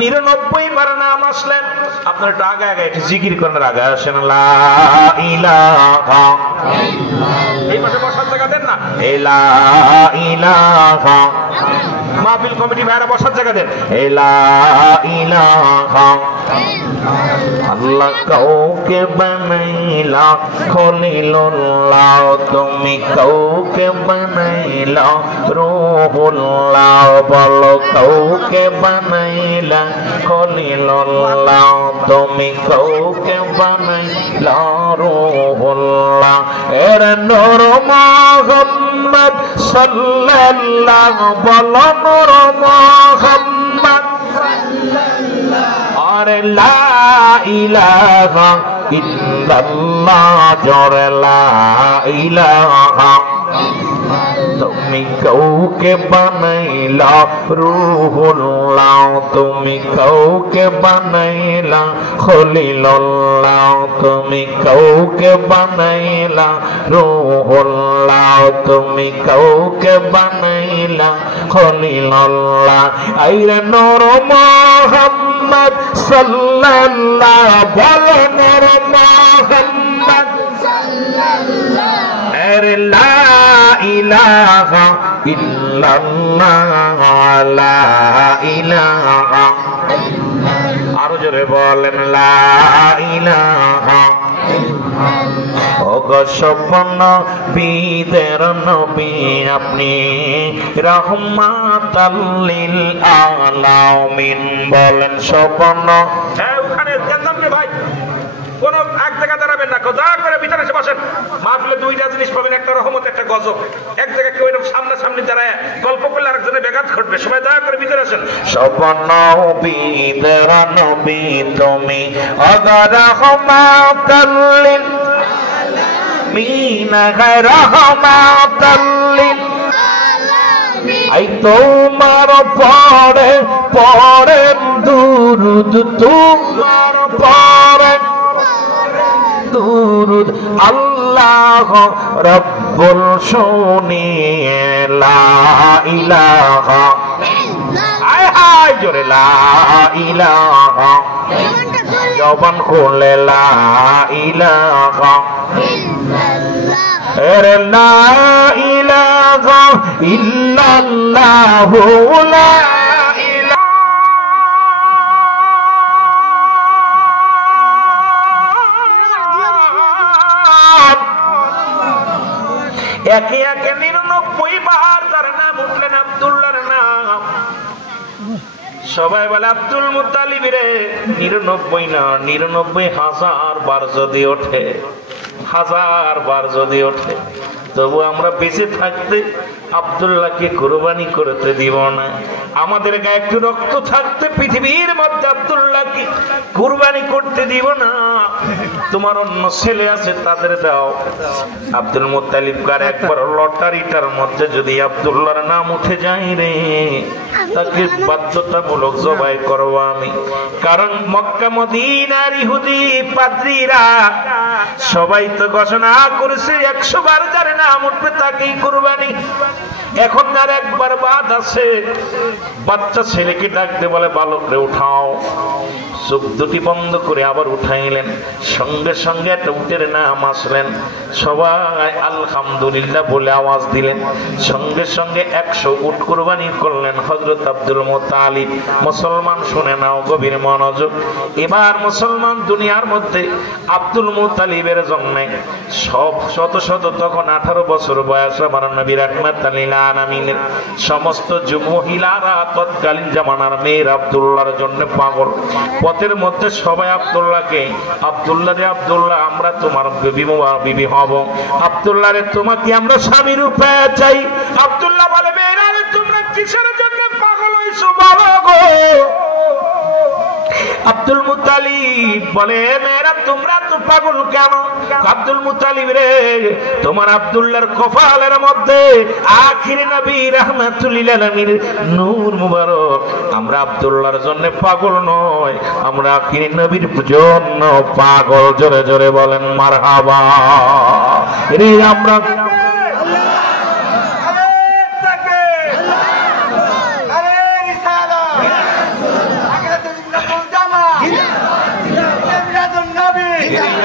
99 বার নাম আসলেন। আপনারা একটু আগে আগে একটু জিকির করেন, আগে আসেন লা ইলাহা, এই পাশে বসার জায়গা দেন না, লা ইলাহা। মাহফিল কমিটি ভাইরা বসার জায়গা দেন, লা ইলাহা। আল্লাহ কাউকে বানাইলা খলিলুল্লাহ, তুমি কাউকে বানাইলা রূহুল্লাহ। বলো কাউকে বানাইলা খলিলুল্লাহ, তুমি কাউকে বানাইলা রূহুল্লাহ। এর নূর মুহাম্মদ সাল্লাল্লাহু, বলো নূর মুহাম্মদ সাল্লাল্লাহু। আরে লা ইলাহা ইল্লাল্লাহ, জোরে লা ইলাহা। তুমি কাউকে বানাইলা রূহুল্লাহ, তুমি কাউকে বানাইলা খলিলুল্লাহ, তুমি কাউকে বানাইলা রূহুল্লাহ, তুমি কাউকে বানাইলা খলিলুল্লাহ। আইরে নূর মুহাম্মদ সাল্লাল্লাহু, বলো নূর মুহাম্মদ সাল্লাল্লাহু। আরে লা ইলাহা ইল্লাল্লাহ, লা ইলাহা। আরো জোরে বলেন লা ইলাহা। ওগো স্বপ্ন বিদের নবী আপনি, রাহমাতাল লিল আলামিন। বলেন স্বপ্ন। ওখানে ভাই কোন এক জায়গা দাঁড়াবেন না, দয়া করে ভিতরে এসে বসেন। মাহফিলে 2টা জিনিস পাবেন, একটা রহমত, একটা গজব। এক জায়গায় কেউ এরকম সামনাসামনি দাঁড়ায় গল্প করলে আরেকজনের ব্যাঘাত ঘটবে। সবাই দয়া করে ভিতরে আসেন। স্বপ্ন বিদের নবী তুমি, অগর রহমাতাল লিল আলামিন, রহমাতাল লিল আলামিন। আই তোমার পরে পরে দুরুদ, তোমার পরে দুরুদ, আল্লাহ রব্বুল শুনিয়ে লা ইলাহা। আয় হায় জোরে লা ইলাহা জবান খুলে লা ইলাহা আরে লা ইলাহা ইল্লাল্লাহু লা একে একে 99 বার তার নাম উঠলেন আব্দুল্লাহর নাম। সবাই বলে আব্দুল মুত্তালিব রে 99 না 99,000 বার যদি ওঠে, 1000 বার যদি ওঠে, তবু আমরা বেঁচে থাকতে আব্দুল্লাহকে কুরবানি করতে দিব না। আমাদের গায়ে একটু রক্ত থাকতে পৃথিবীর মধ্যে আব্দুল্লাহকে কুরবানি করতে দিব না। তোমার অন্য ছেলে আছে তাদের দাও। আব্দুল মুত্তালিব কার একবার লটারিটার মধ্যে যদি আব্দুল্লাহর নাম উঠে যায় রে, তাকে বাধ্যতামূলক জবাই করবো আমি। কারণ মক্কা মদিনার ইহুদি পাদ্রীরা সবাই তো ঘোষণা করেছে 100 বার যার নাম উঠবে তাকেই কুরবানি। এখন আর একবার বাদ আছে, বাচ্চা ছেলেকে ডাকতে বলে বালকরে উঠাও, চোখ দুটি বন্ধ করে আবার উঠাইলেন। সঙ্গে সঙ্গে একটা উটের নাম আসলেন, সবাই আলহামদুলিল্লাহ বলে আওয়াজ দিলেন। সঙ্গে সঙ্গে 100 উট কুরবানি করলেন হযরত আব্দুল মুত্তালিব। মুসলমান শুনে নাও গভীর মনোযোগ। এবার মুসলমান দুনিয়ার মধ্যে আব্দুল মুত্তালিবের জন্য সব শত শত, তখন 18 বছর বয়স আমার নবী রাহমাতুল লিল আলামিনের সমস্ত মহিলারা তৎকালীন জামানার মেয়ের আব্দুল্লাহর জন্য পাগল। পথের মধ্যে সবাই আব্দুল্লাহকে, আব্দুল্লাহ রে আব্দুল্লাহ আমরা তোমার বিবি হব, আব্দুল্লাহ রে তোমাকে আমরা স্বামী রূপে চাই। আব্দুল্লাহ বলে মেয়েরা রে তোমরা কিসের জন্য পাগল হইছো বলো গো। আব্দুল মুত্তালিব বলে মেয়েরা তোমরা তো পাগল কেন? আব্দুল মুত্তালিব রে তোমার আব্দুল্লাহর কপালের মধ্যে আখিরি নবী রাহমাতুল লিল আলামিনের নূর মুবারক। আমরা আব্দুল্লাহর জন্য পাগল নয়, আমরা আখিরি নবীর জন্য পাগল। জোরে জোরে বলেন মারহাবা রে। আমরা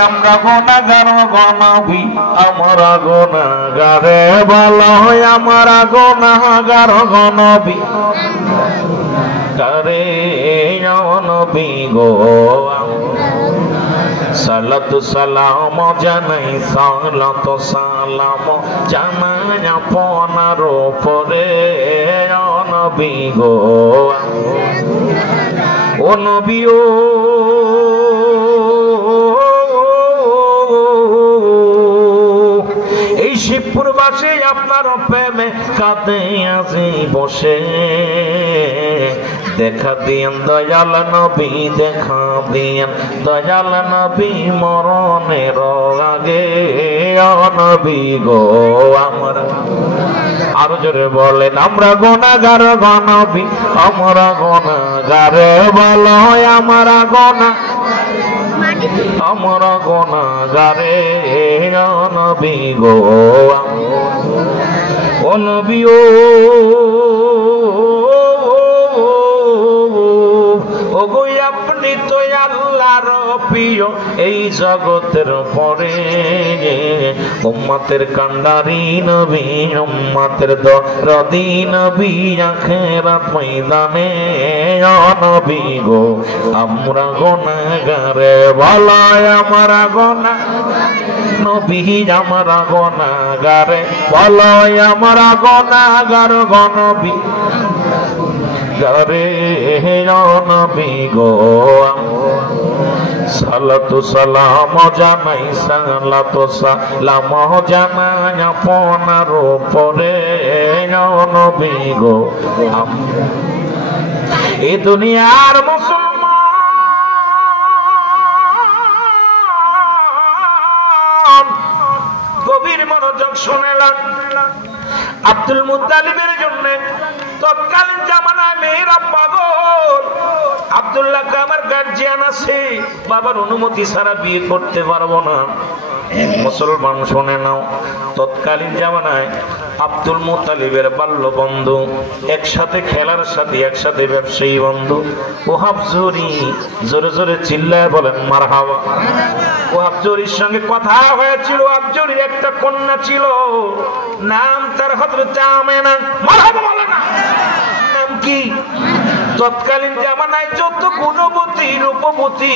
আমরা গুনাহগার গনবী, আমরা গুনাহগারে বলো আমরা গুনাহগার গনবী করে নবী গো। সালাতু সালাম জানাই, সালাতু সালাম জানাই আপনার উপরে নবী গো। ও নবী ও এই শিবপুরবাসী আপনার প্রেমে কাঁদে আজি বসে। দেখা দিন দয়াল নবী, দেখা দিন দয়াল নবী মরণের আগে নবী গো। আমরা আরো জোরে বলেন আমরা গুনাহগার গনবী, আমরা গুনাহগারে বলো আমরা গুনাহ, আমরা গুনাহগারে নবী গো। ও নবী ও গো আপনি তো আল্লাহর প্রিয় এই জগতের পরে, উম্মতের কান্ডারি নবী, উম্মতের দরদি নবী, আখিরাত ময়দানে নবী গো। আমরা গুনাহগারে বলায় আমরা গুনাহ নবী, আমরা গুনাহগারে বলায় আমরা গুনাহগার গনবী গারে নবী গো। সালাতু সালাম জানাই, সালাতু সালাম জানাই আপনার উপরে নবী গো। এই দুনিয়ার মুসলমান গভীর মনোযোগ শুনেলাম। আব্দুল মুত্তালিবের জন্য তৎকালীন জামানায় মেয়েরা পাগল। আব্দুল্লাহকে আমার গার্জিয়ান আছে, বাবার অনুমতি ছাড়া বিয়ে করতে পারবো না। মুসলমান শুনে নাও, তৎকালীন জামানায় আব্দুল মুত্তালিবের বাল্য বন্ধু, একসাথে খেলার সাথে একসাথে ব্যবসায়ী বন্ধু ওহাব জুহরি, জোরে জোরে চিল্লায় বলেন মারহাবা। ওহাব জুহরির সঙ্গে কথা হয়েছিল। ওহাব জুহরির একটা কন্যা ছিল, নাম তার হযরত আমেনা। মারহাবা বলে না, নাম কি? তৎকালীন জামানায় যত গুণবতী রূপবতী,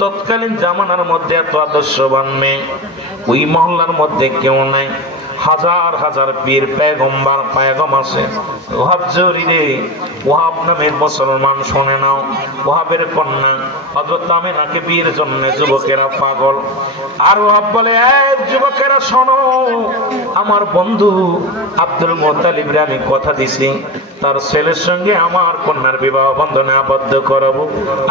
তৎকালীন জামানার মধ্যে এত আদর্শবান মেয়ে ওই মহল্লার মধ্যে কেউ নাই। হাজার হাজার পীর পয়গম্বর পয়গম আছে। ওহাব জুহরি রে, ওহাব নামের মুসলমান শুনে নাও, ওহাবের কন্যা হযরত আমেনাকে বিয়ের জন্য যুবকেরা পাগল। আর ওহাব বলে, এই যুবকেরা শোনো, আমার বন্ধু আব্দুল মুত্তালিবরে আমি কথা দিছি তার ছেলের সঙ্গে আমার কন্যার বিবাহ বন্ধনে আবদ্ধ করাবো।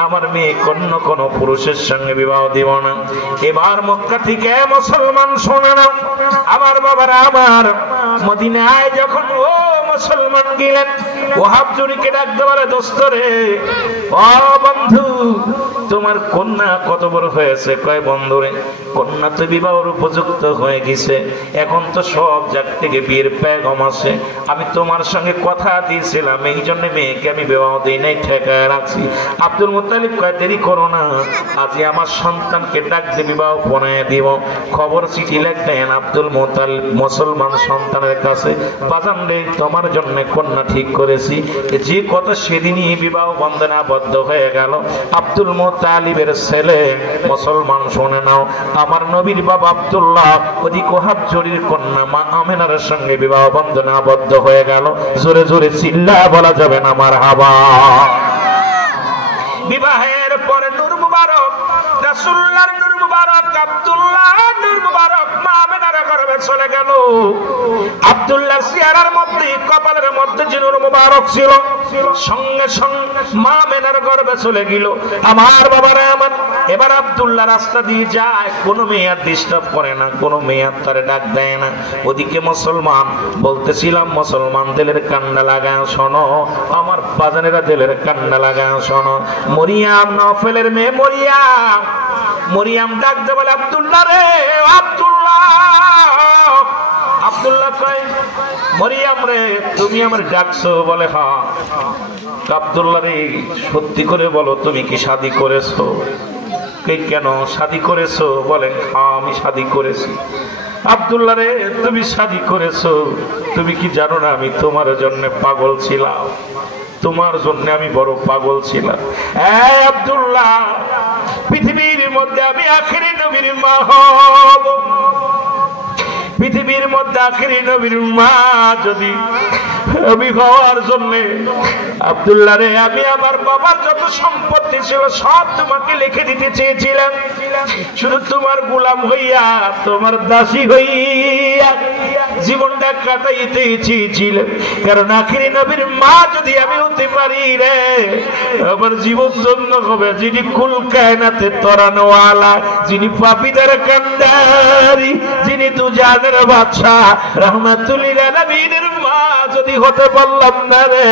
আমার মেয়ে অন্য কোনো পুরুষের সঙ্গে বিবাহ দিব না। এবার মক্কা থেকে মুসলমান শোনে নাও, আমার বাবারা, আমার মদিনায় যখন ও মুসলমান গেলেন, ওহাব জুহরিকে ডাকতে বলে, দোস্ত রে, ও বন্ধু, তোমার কন্যা কত বড় হয়েছে? কয় বন্ধু রে, কন্যা তো বিবাহের উপযুক্ত হয়ে গেছে, এখন তো সব জায়গা থেকে বিয়ের পয়গম আছে। আমি তোমার সঙ্গে কথা দিয়েছিলাম, এই জন্য মেয়েকে আমি বিবাহ দিই নাই, ঠেকায় রাখছি। আব্দুল মুত্তালিব কয়, দেরি করো না, আজই আমার সন্তানকে ডাক দিয়ে বিবাহ পড়ায় দিব। খবর চিঠি লেখলেন আব্দুল মুত্তালিব মুসলমান সন্তানের কাছে, বাজান রে, তোমার জন্য কন্যা ঠিক করেছি। যে কথা সেদিনই বিবাহ বন্ধনে আবদ্ধ হয়ে গেল। আব্দুল মুত্তালিবের ছেলে মুসলমান শুনে নাও, আমার নবীর বাবা আব্দুল্লাহ ওদিক ওহাব জুহরির কন্যা মা আমেনার সঙ্গে বিবাহ বন্ধনে আবদ্ধ হয়ে গেল। জোরে জোরে চিল্লা বলা যাবে না মারহাবা। বিবাহের পরে নূর মুবারক, রাসূলুল্লাহর নূর মুবারক, আব্দুল্লাহ নূর মুবারক মা আমেনার গর্ভে চলে গেল। আব্দুল্লাহর চেহারার মধ্যে, কপালের মধ্যে যে নূর মুবারক ছিল, সঙ্গে সঙ্গে মা আমেনার গর্ভে চলে গেল। আমার বাবারা আমার, এবার আব্দুল্লাহ রাস্তা দিয়ে যায়, কোনো মেয়ে আর ডিস্টার্ব করে না, কোনো মেয়ে আর তারে ডাক দেয় না। ওদিকে মুসলমান, বলতেছিলাম মুসলমান দিলের কান্না লাগায় শোনো, আমার বাজানেরা দিলের কান্না লাগায় শোনো। মরিয়াম, নফলের মেয়ে মরিয়াম, মরিয়াম ডাকতে বলে, আব্দুল্লাহ রে, আব্দুল্লাহ। আব্দুল্লাহ কয়, মরিয়াম রে, তুমি আমার ডাকছো? বলে হ্যাঁ। আব্দুল্লাহ রে, সত্যি করে বলো, তুমি কি শাদী করেছো? কেন শাদী করেছো? বলেন হ্যাঁ, আমি শাদী করেছি। আব্দুল্লাহ রে, তুমি শাদী করেছো, তুমি কি জানো না আমি তোমার জন্য পাগল ছিলাম, তোমার জন্য আমি বড় পাগল ছিলাম। আব্দুল্লাহ, পৃথিবীর মধ্যে আমি আখেরি নবীর মা হব, পৃথিবীর মধ্যে আখেরি নবীর মা যদি আমি হওয়ার জন্য, আব্দুল্লাহ রে, আমি আমার বাবার যত সম্পত্তি ছিল সব তোমাকে লিখে দিতে চেয়েছিলাম, শুধু তোমার গোলাম হইয়া, তোমার দাসী হইয়া জীবনটা কাটাইতে চেয়েছিলাম। কারণ আখেরি নবীর মা যদি আমি হতে পারি রে, আমার জীবন ধন্য হবে। যিনি কুল কায়নাতে তরানোওয়ালা, যিনি পাপীদের কান্ডারি, যিনি দুজাহানের বাদশা, রাহমাতুল লিল আলামিনের মা যদি হতে পারলাম না রে,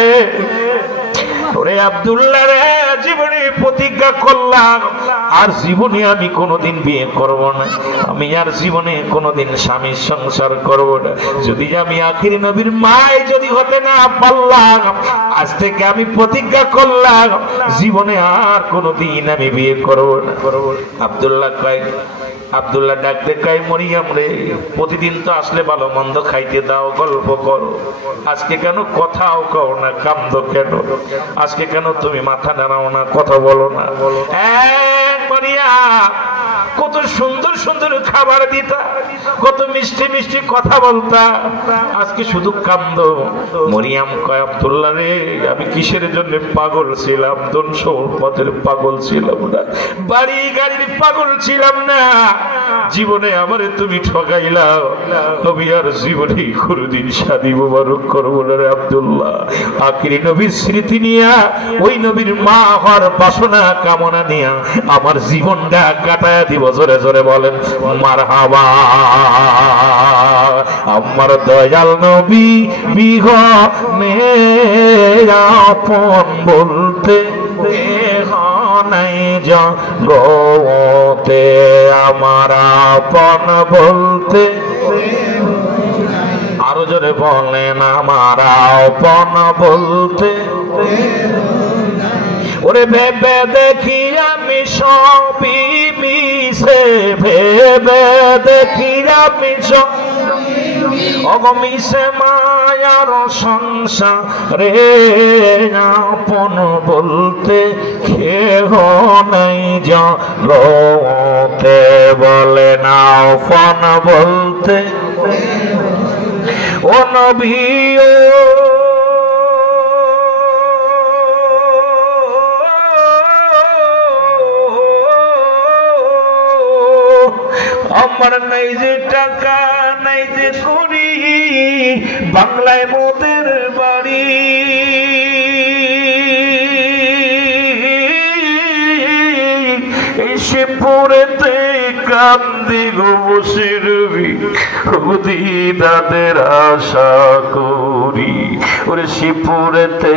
ওরে আব্দুল্লাহ রে, জীবনে প্রতিজ্ঞা করলাম আর জীবনে আমি কোনোদিন বিয়ে করব না, আমি আর জীবনে কোনোদিন স্বামীর সংসার করব না। যদি আমি আখেরি নবীর মাই যদি হতে না পারলাম, আজ থেকে আমি প্রতিজ্ঞা করলাম জীবনে আর কোনোদিন আমি বিয়ে করব না। আব্দুল্লাহ কয়, আব্দুল্লাহ ডাকতে কয়, মরিয়াম রে, প্রতিদিন তো আসলে ভালো মন্দ খাইতে দাও, গল্প করো, আজকে কেন কথাও কও না, কান্দো কেন? আজকে কেন তুমি মাথা নাড়াও না, কথা বলো না? মরিয়াম, কত সুন্দর সুন্দর খাবার দিতা, কত মিষ্টি মিষ্টি কথা বলতা, আজকে শুধু কান্দো। মরিয়াম কয়, আব্দুল্লাহ রে, আমি কিসের জন্য পাগল ছিলাম? ধন সম্পদের পাগল ছিলাম না, বাড়ি গাড়ির পাগল ছিলাম না, জীবনে আমারে তুমি ঠকাইলা, আমি আর জীবনে কোনদিন শাদী মোবারক করবো না রে আব্দুল্লাহ। আখিরি নবীর স্মৃতি নিয়া, ওই নবীর মা হওয়ার বাসনা কামনা নিয়া আমার জীবনটা কাটায়া দিব। জোরে জোরে বলেন মারহাবা। আমার দয়াল নবী বিহনে আপন বলতে নাই জগতে আমার আপন বলতে আরো জোরে বলেন আমার আপন বলতে ওরে ভেবে দেখি আমি সবই মিশে ভেবে দেখি আমি অগমিশে মায়ার সংসারে আপন বলতে কেহ নাই জগতে বলে না আপন বলতে ও নবী আমার নাই যে টাকা নাই যে করি বাংলায় মোদের বাড়ি এসে পড়েতে কান্দি গো বসে রবি দিদাদের আশা করি ওরে শিবপুরেতে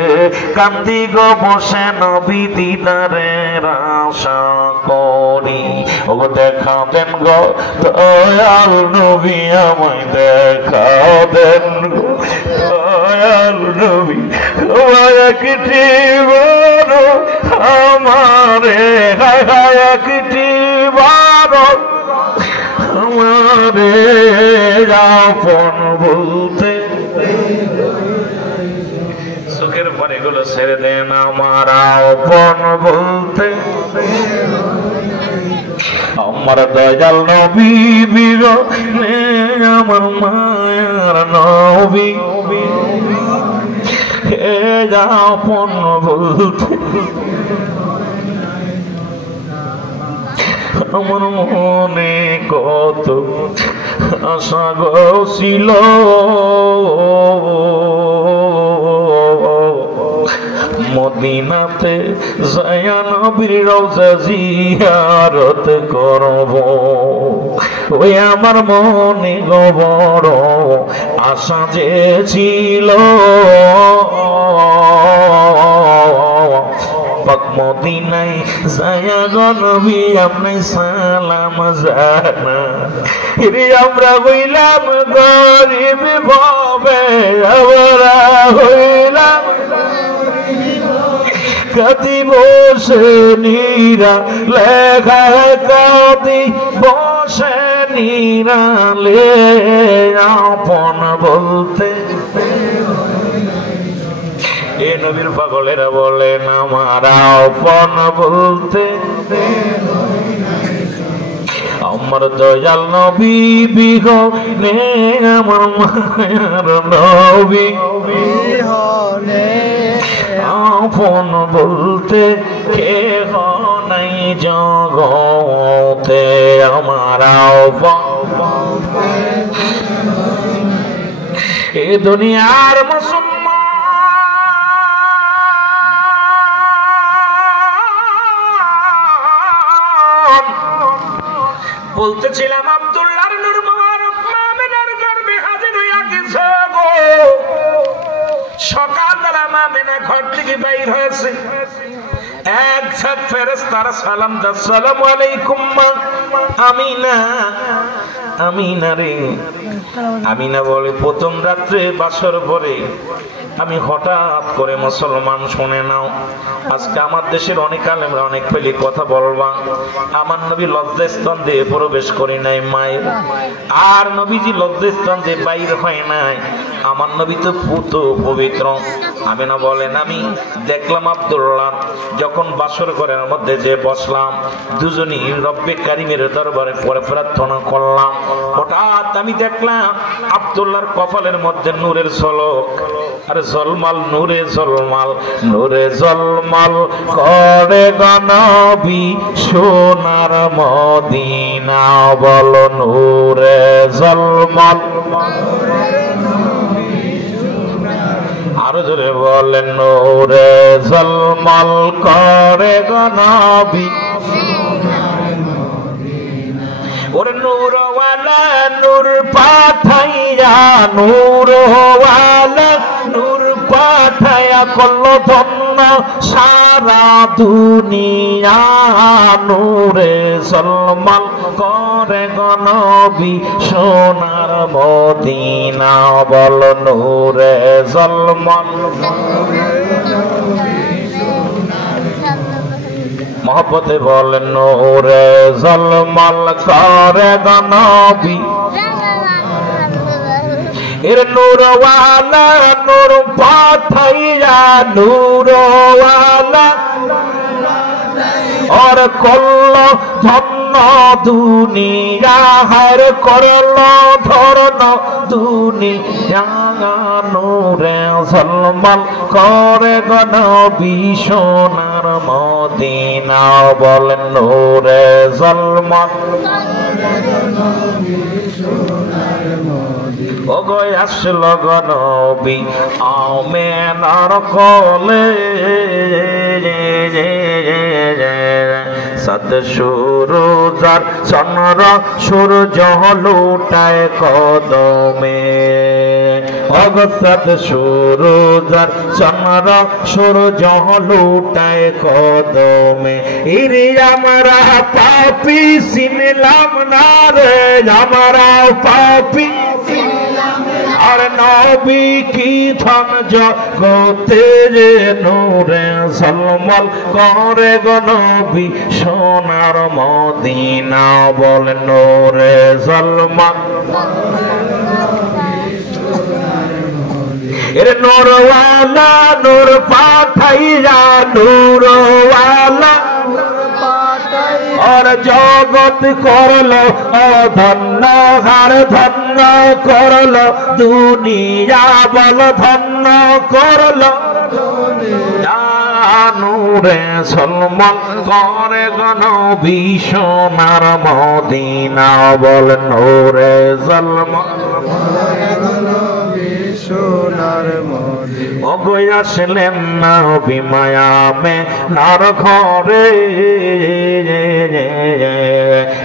কান্দি গো বসে নবী দিদারের আশা করি ওগো দেখা দেন গো দয়াল নবী আমায় দেখা দেন গো দয়াল নবী একটি বড় আমারে একটি বড় আমারে আপন বলতে সুখের পরে গুলো ছেড়ে দেন আমার আপন বলতে আমার দয়াল নবী বিরনে আমার মায়ার নবী হে আপন বলতে আমার মনে কত আশা ছিল মদিনাতে যায়া নবীর রওজা জিয়ারত করব ওই আমার মনে বড় আশা যে ছিল পাক মদিনায় যায়া গো নবী আপনি সালাম জানা রে আমরা হইলাম গরিব ভাবে আমরা হইলাম কাদি বসে নীরা লেখা কাদি বসে নীরালে আপন বলতে এ নবীর পাগলেরা বলেন আমার আপন বলতে আমার দয়াল নবী বিহনে আমার মায়ার নবী আপন বলতে কেহ নাই জগতে আমার আপন এ দুনিয়ার মুসলমান বলতেছিলাম আব্দুল্লাহর নূর মুবারক মামিনার গর্ভে হাজির হইয়া গেছে গো সকালবেলা মামিনা ঘর থেকে বাইর হয়েছে এক সাথ ফেরেশতারা সালাম দাও আসসালামু আলাইকুম মা আমিনা আমিনা রে আমিনা বলে প্রথম রাত্রে বাসর পরে আমি হঠাৎ করে মুসলমান শুনে নাও আজকে আমার দেশের অনেক আলেমরা অনেক পেলি কথা বলবা আমার নবী লজ্জাস্থান দিয়ে প্রবেশ করি নাই মায়ের আর নবীজি লজ্জাস্থান দিয়ে বাইর হয় নাই আমার নবী তো পুত পবিত্র আমিনা বলেন আমি দেখলাম আব্দুল্লাহ যখন বাসর ঘরের মধ্যে যে বসলাম দুজনই রব্বে কারিমের দরবারে পরে প্রার্থনা করলাম হঠাৎ আমি দেখলাম আব্দুল্লাহর কপালের মধ্যে নূরের ঝলক আর জলমাল নূরে জলমাল নূরে জলমাল করে গনবী সোনার মদিনা বল নূরে জলমাল আরো জোরে বলেন নূরে জলমাল করে গনবী ওরে নূরওয়ালা নূর পাঠাইয়া নূরওয়ালা নূর পাঠায়া করলো ধন্য সারা দুনিয়া নূরে ঝলমল করে গো নবী সোনার মদিনা বল নূরে ঝলমল মহব্বতে বলেন নূরে ঝলমল করে গো নবী এর নূরওয়ালা নূর পাঠাইয়া নূরওয়ালা और করলো ধন্য দুনিয়া হার করলো ধন্য দুনিয়া নূরে ঝলমল করে গো নবী সোনার মদিনা বলেন নূরে ঝলমল ওগো আসলো গো নবী আমেনার কোলে সদ সুরুজার চন্দ্র সূর্য লুটায় কদমে ওগো সদ সুরুজার চন্দ্র সূর্য লুটায় কদমে ইরে আমরা পাপী চিনলাম না রে আমরা পাপী আর নবী কি ধন জগতে রে নূরে ঝলমল করে গো নবী সোনার মদিনা বল নূরে ঝলমল এর নূরওয়ালা নূর পাঠাইয়া নূরওয়ালা और जगत करलो धन्य हार धन्य करलो दुनिया बल धन्य करलो नूरे ঝলমল করে গো নবী সোনার মদিনা বল নূরে ঝলমল সোনার মদিনা ওগো আসলেন নবী মায়ামে নার ঘরে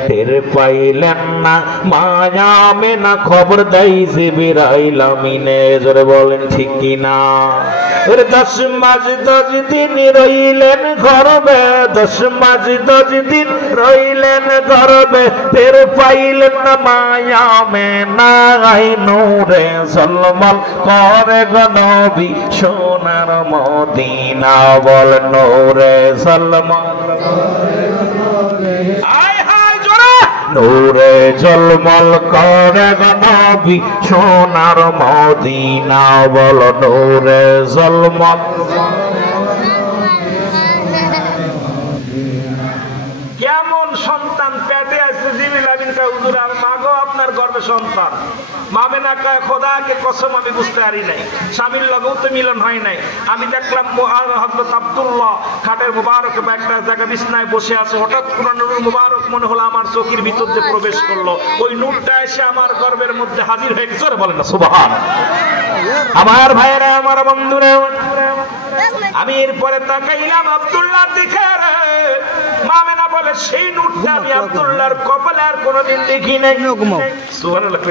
টের পাইলেন না মায়ামে না খবর দেই জিবরাইল আমিনে জোরে বলেন ঠিক কি না 10 মাস 10 দিন রইলেন গর্ভে 10 মাস 10 দিন রইলেন গর্ভে টের পাইলেন না মায়ামে না আই নূরে ঝলমল করে গো নবী সোনার মদিনা বল নূরে ঝলমল নূরে ঝলমল করে গো নবী সোনার মদিনা বল নূরে ঝলমল কেমন সন্তান পেটে আছে জিবরিল আমিন কয় হুজুর আর মাগো আপনার গর্ভে সন্তান মামে না কয় খোদাকে কসম আমি বুঝতে পারি নাই স্বামীর লগেও তো মিলন হয় নাই আমি দেখলাম হযরত আব্দুল্লাহ খাটের মুবারকে বা একটা জায়গা বিছনায় বসে আছে হঠাৎ কোন নূর মুবারক মনে হলো আমার চোখের ভিতর দিয়ে প্রবেশ করলো ওই নূরটা এসে আমার গর্ভের মধ্যে হাজির হয়ে গেছে বলেন না সুবহানাল্লাহ আমার ভাইরা আমার বন্ধুরা আমি এরপরে তাকাইলাম আব্দুল্লাহর দিকে মামেনা বলে সেই নূরটা আমি আব্দুল্লাহর কপালে আর কোনোদিন দেখি নাই সুবহানাল্লাহ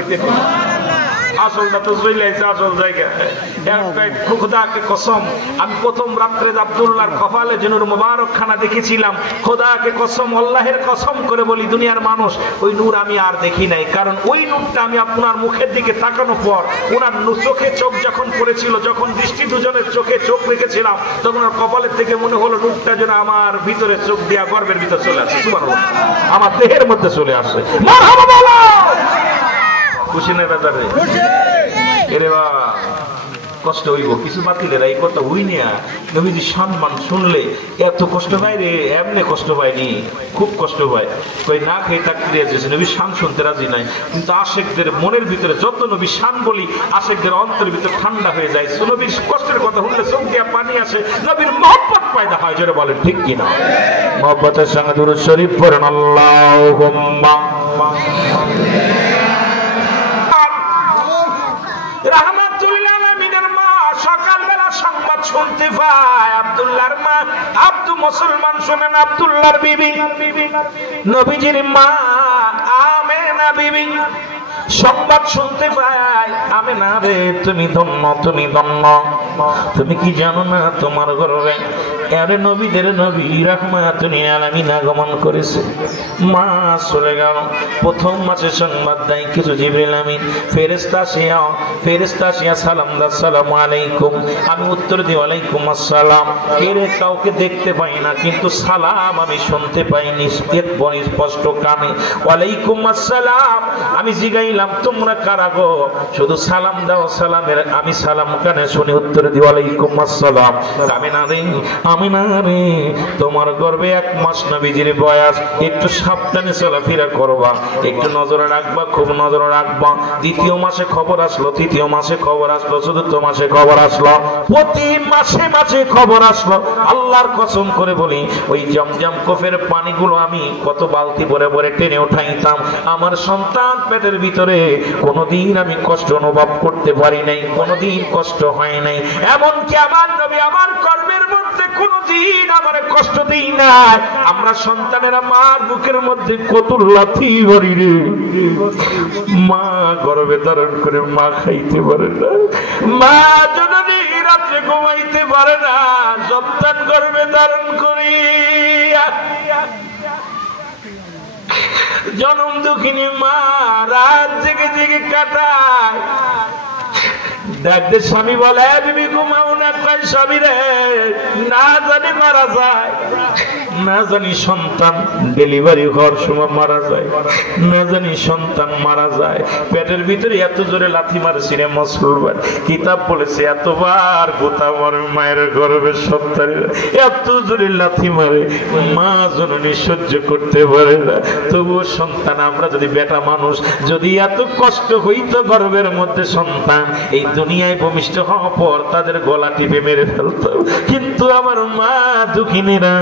আসলটা তো জইলাইছে আসল জায়গা খোদাকে কসম আমি প্রথম রাত্রে আব্দুল্লাহর কপালে যে নূর মুবারক খানা দেখেছিলাম খোদাকে কসম আল্লাহের কসম করে বলি দুনিয়ার মানুষ ওই নূর আমি আর দেখি নাই কারণ ওই নূরটা আমি আপনার মুখের দিকে তাকানোর পর ওনার চোখে চোখ যখন পড়েছিল যখন দৃষ্টি দুজনের চোখে চোখ রেখেছিলাম তখন ওর কপালের থেকে মনে হলো নূরটা যেন আমার ভিতরে চোখ দিয়া গর্ভের ভিতরে চলে আসে সুবহানাল্লাহ আমার দেহের মধ্যে চলে আসে মারহাবা বলো খুশি না বাজারে এরে বাবা কষ্ট হইব কিছু বাতিলেরা এই কথা হই না নবীজি সম্মান শুনলে এত কষ্ট পায় রে এমনি কষ্ট পায়নি খুব কষ্ট পায় কই না খেয়ে থাকতে দিয়েছে নবী শান শুনতে রাজি নাই কিন্তু আশেকদের মনের ভিতরে যত নবী শান বলি আশেকদের অন্তরের ভিতরে ঠান্ডা হয়ে যায় নবীর কষ্টের কথা শুনলে চোখ দিয়ে পানি আসে নবীর মহব্বত পয়দা হয় জোরে বলেন ঠিক কিনা মহব্বতের সঙ্গে দুরূদ শরীফ পড়েন আল্লাহুম্মা সংবাদ শুনতে পায় আব্দুল্লাহর মা আব্দু মুসলমান শুনেন আব্দুল্লাহর বিবি নবীজির মা আমেনা বিবি সংবাদ শুনতে পায় আমেনা রে তুমি ধন্য তুমি কি জানো না তোমার গর্ভে এর নবীদের নবী রাহমাতুল লিল আলামিন আগমন করেছে। মাস চলে গেল, প্রথম মাসে সংবাদ দেয় কিছু জিবরিল আমিন ফেরেশতা আসিয়া সালাম দাও, আসসালামু আলাইকুম। আমি উত্তর দিই ওয়ালাইকুম আসসালাম। এর কাউকে দেখতে পাই না, কিন্তু সালাম আমি শুনতে পাই স্পষ্ট কানে, ওয়ালাইকুম আসসালাম। আমি জিগাইলাম তোমরা কারা গো? শুধু সালাম দাও, সালামের আমি সালাম কানে শুনে উত্তর দিই ওয়ালাইকুম আসসালাম। আমিনা রে তোমার গর্ভে 1 মাস নবীজির বয়স, একটু সাবধানে চলাফেরা করবা, একটু নজরে রাখবা, খুব নজরে রাখবা। দ্বিতীয় মাসে খবর আসলো, তৃতীয় মাসে খবর আসলো, চতুর্থ মাসে খবর আসলো, প্রতি মাসে মাসে খবর আসলো। আল্লাহর কসম করে বলি ওই জমজম কূপের পানিগুলো আমি কত বালতি ভরে ভরে টেনে উঠাইতাম। আমার সন্তান পেটের ভিতরে কোনোদিন আমি কষ্ট অনুভব করতে পারি নাই, কোনোদিন কষ্ট হয় নাই। এমনকি আমার নবী আমার গর্ভের মধ্যে কোনোদিন আমার কষ্ট দেই না। আমরা সন্তানেরা মার বুকের মধ্যে কত লাথি মারি রে। মা গর্ভে ধারণ করে মা খাইতে পারে না, মা জননী রাত্রে ঘুমাইতে পারে না, সন্তান গর্ভে ধারণ করি জনম দুঃখিনী মা রাত জেগে জেগে কাটায়। স্বামী বলে বিবি ঘুমাও না, কয় স্বামী রে না জানি মারা যায়, না জানি সন্তান ডেলিভারি হওয়ার সময় মারা যায়, না জানি সন্তান মারা যায়। পেটের ভিতরে এত জোরে লাথি মারছি রে মুসলমান, কিতাব বলেছে এতবার গোতা মারে মায়ের গর্ভের সন্তানের, এত জোরে লাথি মারে মা জননী সহ্য করতে পারে না। তবুও সন্তান, আমরা যদি বেটা মানুষ, যদি এত কষ্ট হইতো গর্ভের মধ্যে সন্তান, এই দুনিয়ায় ভূমিষ্ঠ হওয়ার পর তাদের গলা টিপে মেরে ফেলতো। কিন্তু আমার মা দুঃখিনীরা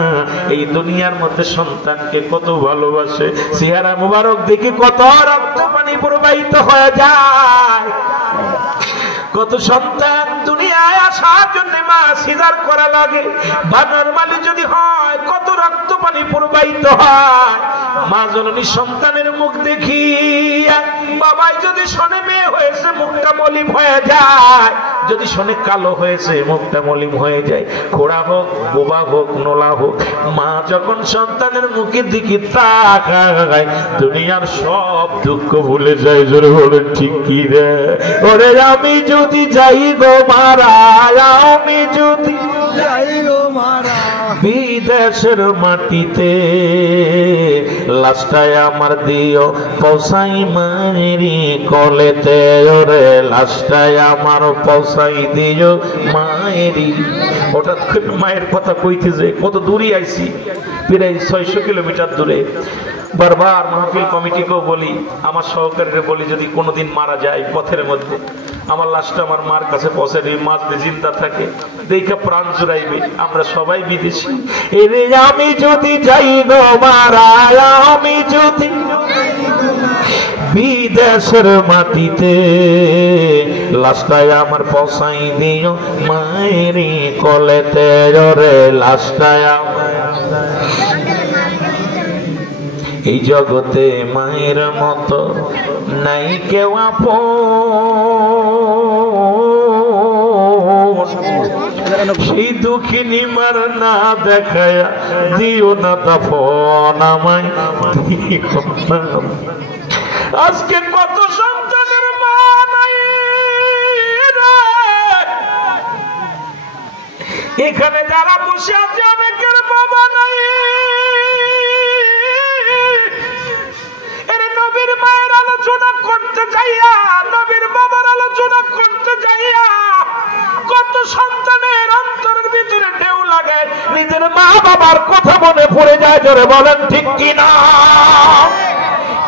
এই দুনিয়ার মধ্যে সন্তানকে কত ভালোবাসে, চেহারা মুবারক দেখে কত রক্ত পানি প্রবাহিত হয়ে যায়। কত সন্তান দুনিয়ায় আসার জন্য মা সিজার করা লাগে, বা নরমালি যদি হয় কত রক্ত পানি প্রবাহিত হয়। মা জননী সন্তানের মুখ দেখি, বাবাই যদি শোনে মেয়ে হয়েছে মুখটা মলিন হয়ে যায়, যদি শোনে কালো হয়েছে মুখটা মলিন হয়ে যায়। খোড়া হোক, বোবা হোক, নোলা হোক, মা যখন সন্তানের মুখের দিকে তাকায় দুনিয়ার সব দুঃখ ভুলে যায়। জোরে বলে ঠিক কি রে? ওরে আমি যদি যাই গো মারা, আমি যদি যাই গো মারা বিদেশের মাটিতে, লাশটায় আমার দিও পৌঁছাই মায়েরি কলেতে। ওরে লাশটায় আমার পৌঁছাই দিও মায়েরি। হঠাৎ করে মায়ের কথা কইতে যে কত দূরে আইছি, প্রায় 600 কিলোমিটার দূরে। বারবার মাহফিল কমিটিকেও বলি, আমার সহকারীরা বলি, যদি কোনোদিন মারা যায় পথের মধ্যে, আমার লাশটা আমার মার কাছে পৌঁছে দিই, মা যদি জিন্দা থাকে দেখে প্রাণ জুড়াইবে। আমরা সবাই বিদেশি, এরে আমি যদি যাই গো মারা, আমি যদি বিদেশের মাটিতে, লাশটায় আমার পৌঁছাই দিও মায়েরি কলেতে। ওরে লাশটায় এই জগতে মায়ের মতো নাই কেউ আপন, সেই দুঃখিনী মার না দেখায় দিও না দাফন আমায় দিও না। আজকে কত সন্তানের মা নাই রে, এখানে যারা বসে আছে অনেকের বাবা নাই। নবীর মায়ের আলোচনা করতে যাইয়া, নবীর বাবার আলোচনা করতে যাইয়া কত সন্তানের অন্তরের ভিতরে ঢেউ লাগে, নিজের মা বাবার কথা মনে পড়ে যায়। জোরে বলেন ঠিক কিনা?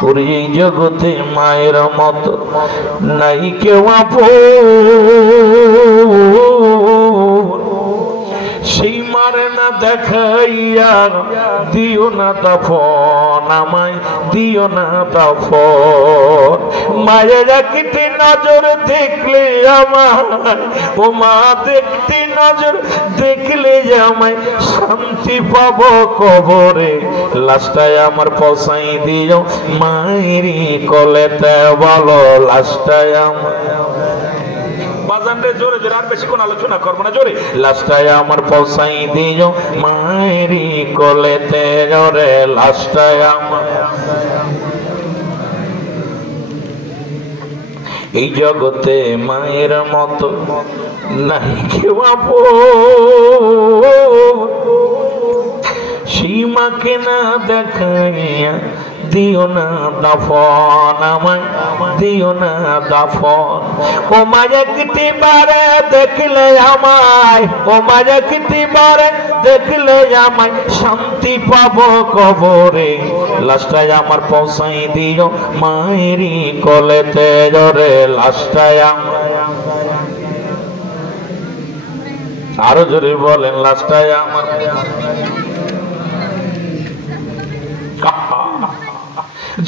ওরে এই জগতে মায়ের মতো নাই কেউ আপন, সেই মারে না দেখাইয়া দিও না দাফন আমায় দিও না দাফন। মায়ের একটি নজর দেখলে আমার, ও মা দেখতে নজর দেখলে আমায় শান্তি পাবো কবরে। লাশটায় আমার পৌঁছাই দিও মায়েরই কলেতে, বলো লাশটায় আমার বাজানরে জোরে জোরে, আর বেশি কোন আলোচনা করবো না, জোরে। লাস্টায় আমার পৌঁছাই দিও মায়েরি কোলেতে জোরে, লাস্টায় আমার এই জগতে মায়ের মতো নাই কেউ আপন, সীমাকে না দেখাইয়া দিও না দাফন, আমায় দিও না দাফন। ও মায়া কিটি বারে দেখলে আমায়, ও মায়া কিটি বারে দেখলে আমায় শান্তি পাবো কবরে, লাস্টায় আমার পৌঁছাই দিও মায়েরি কোলেতে জোরে, লাস্টায় আরো জোরে বলেন, লাস্টায় আমার।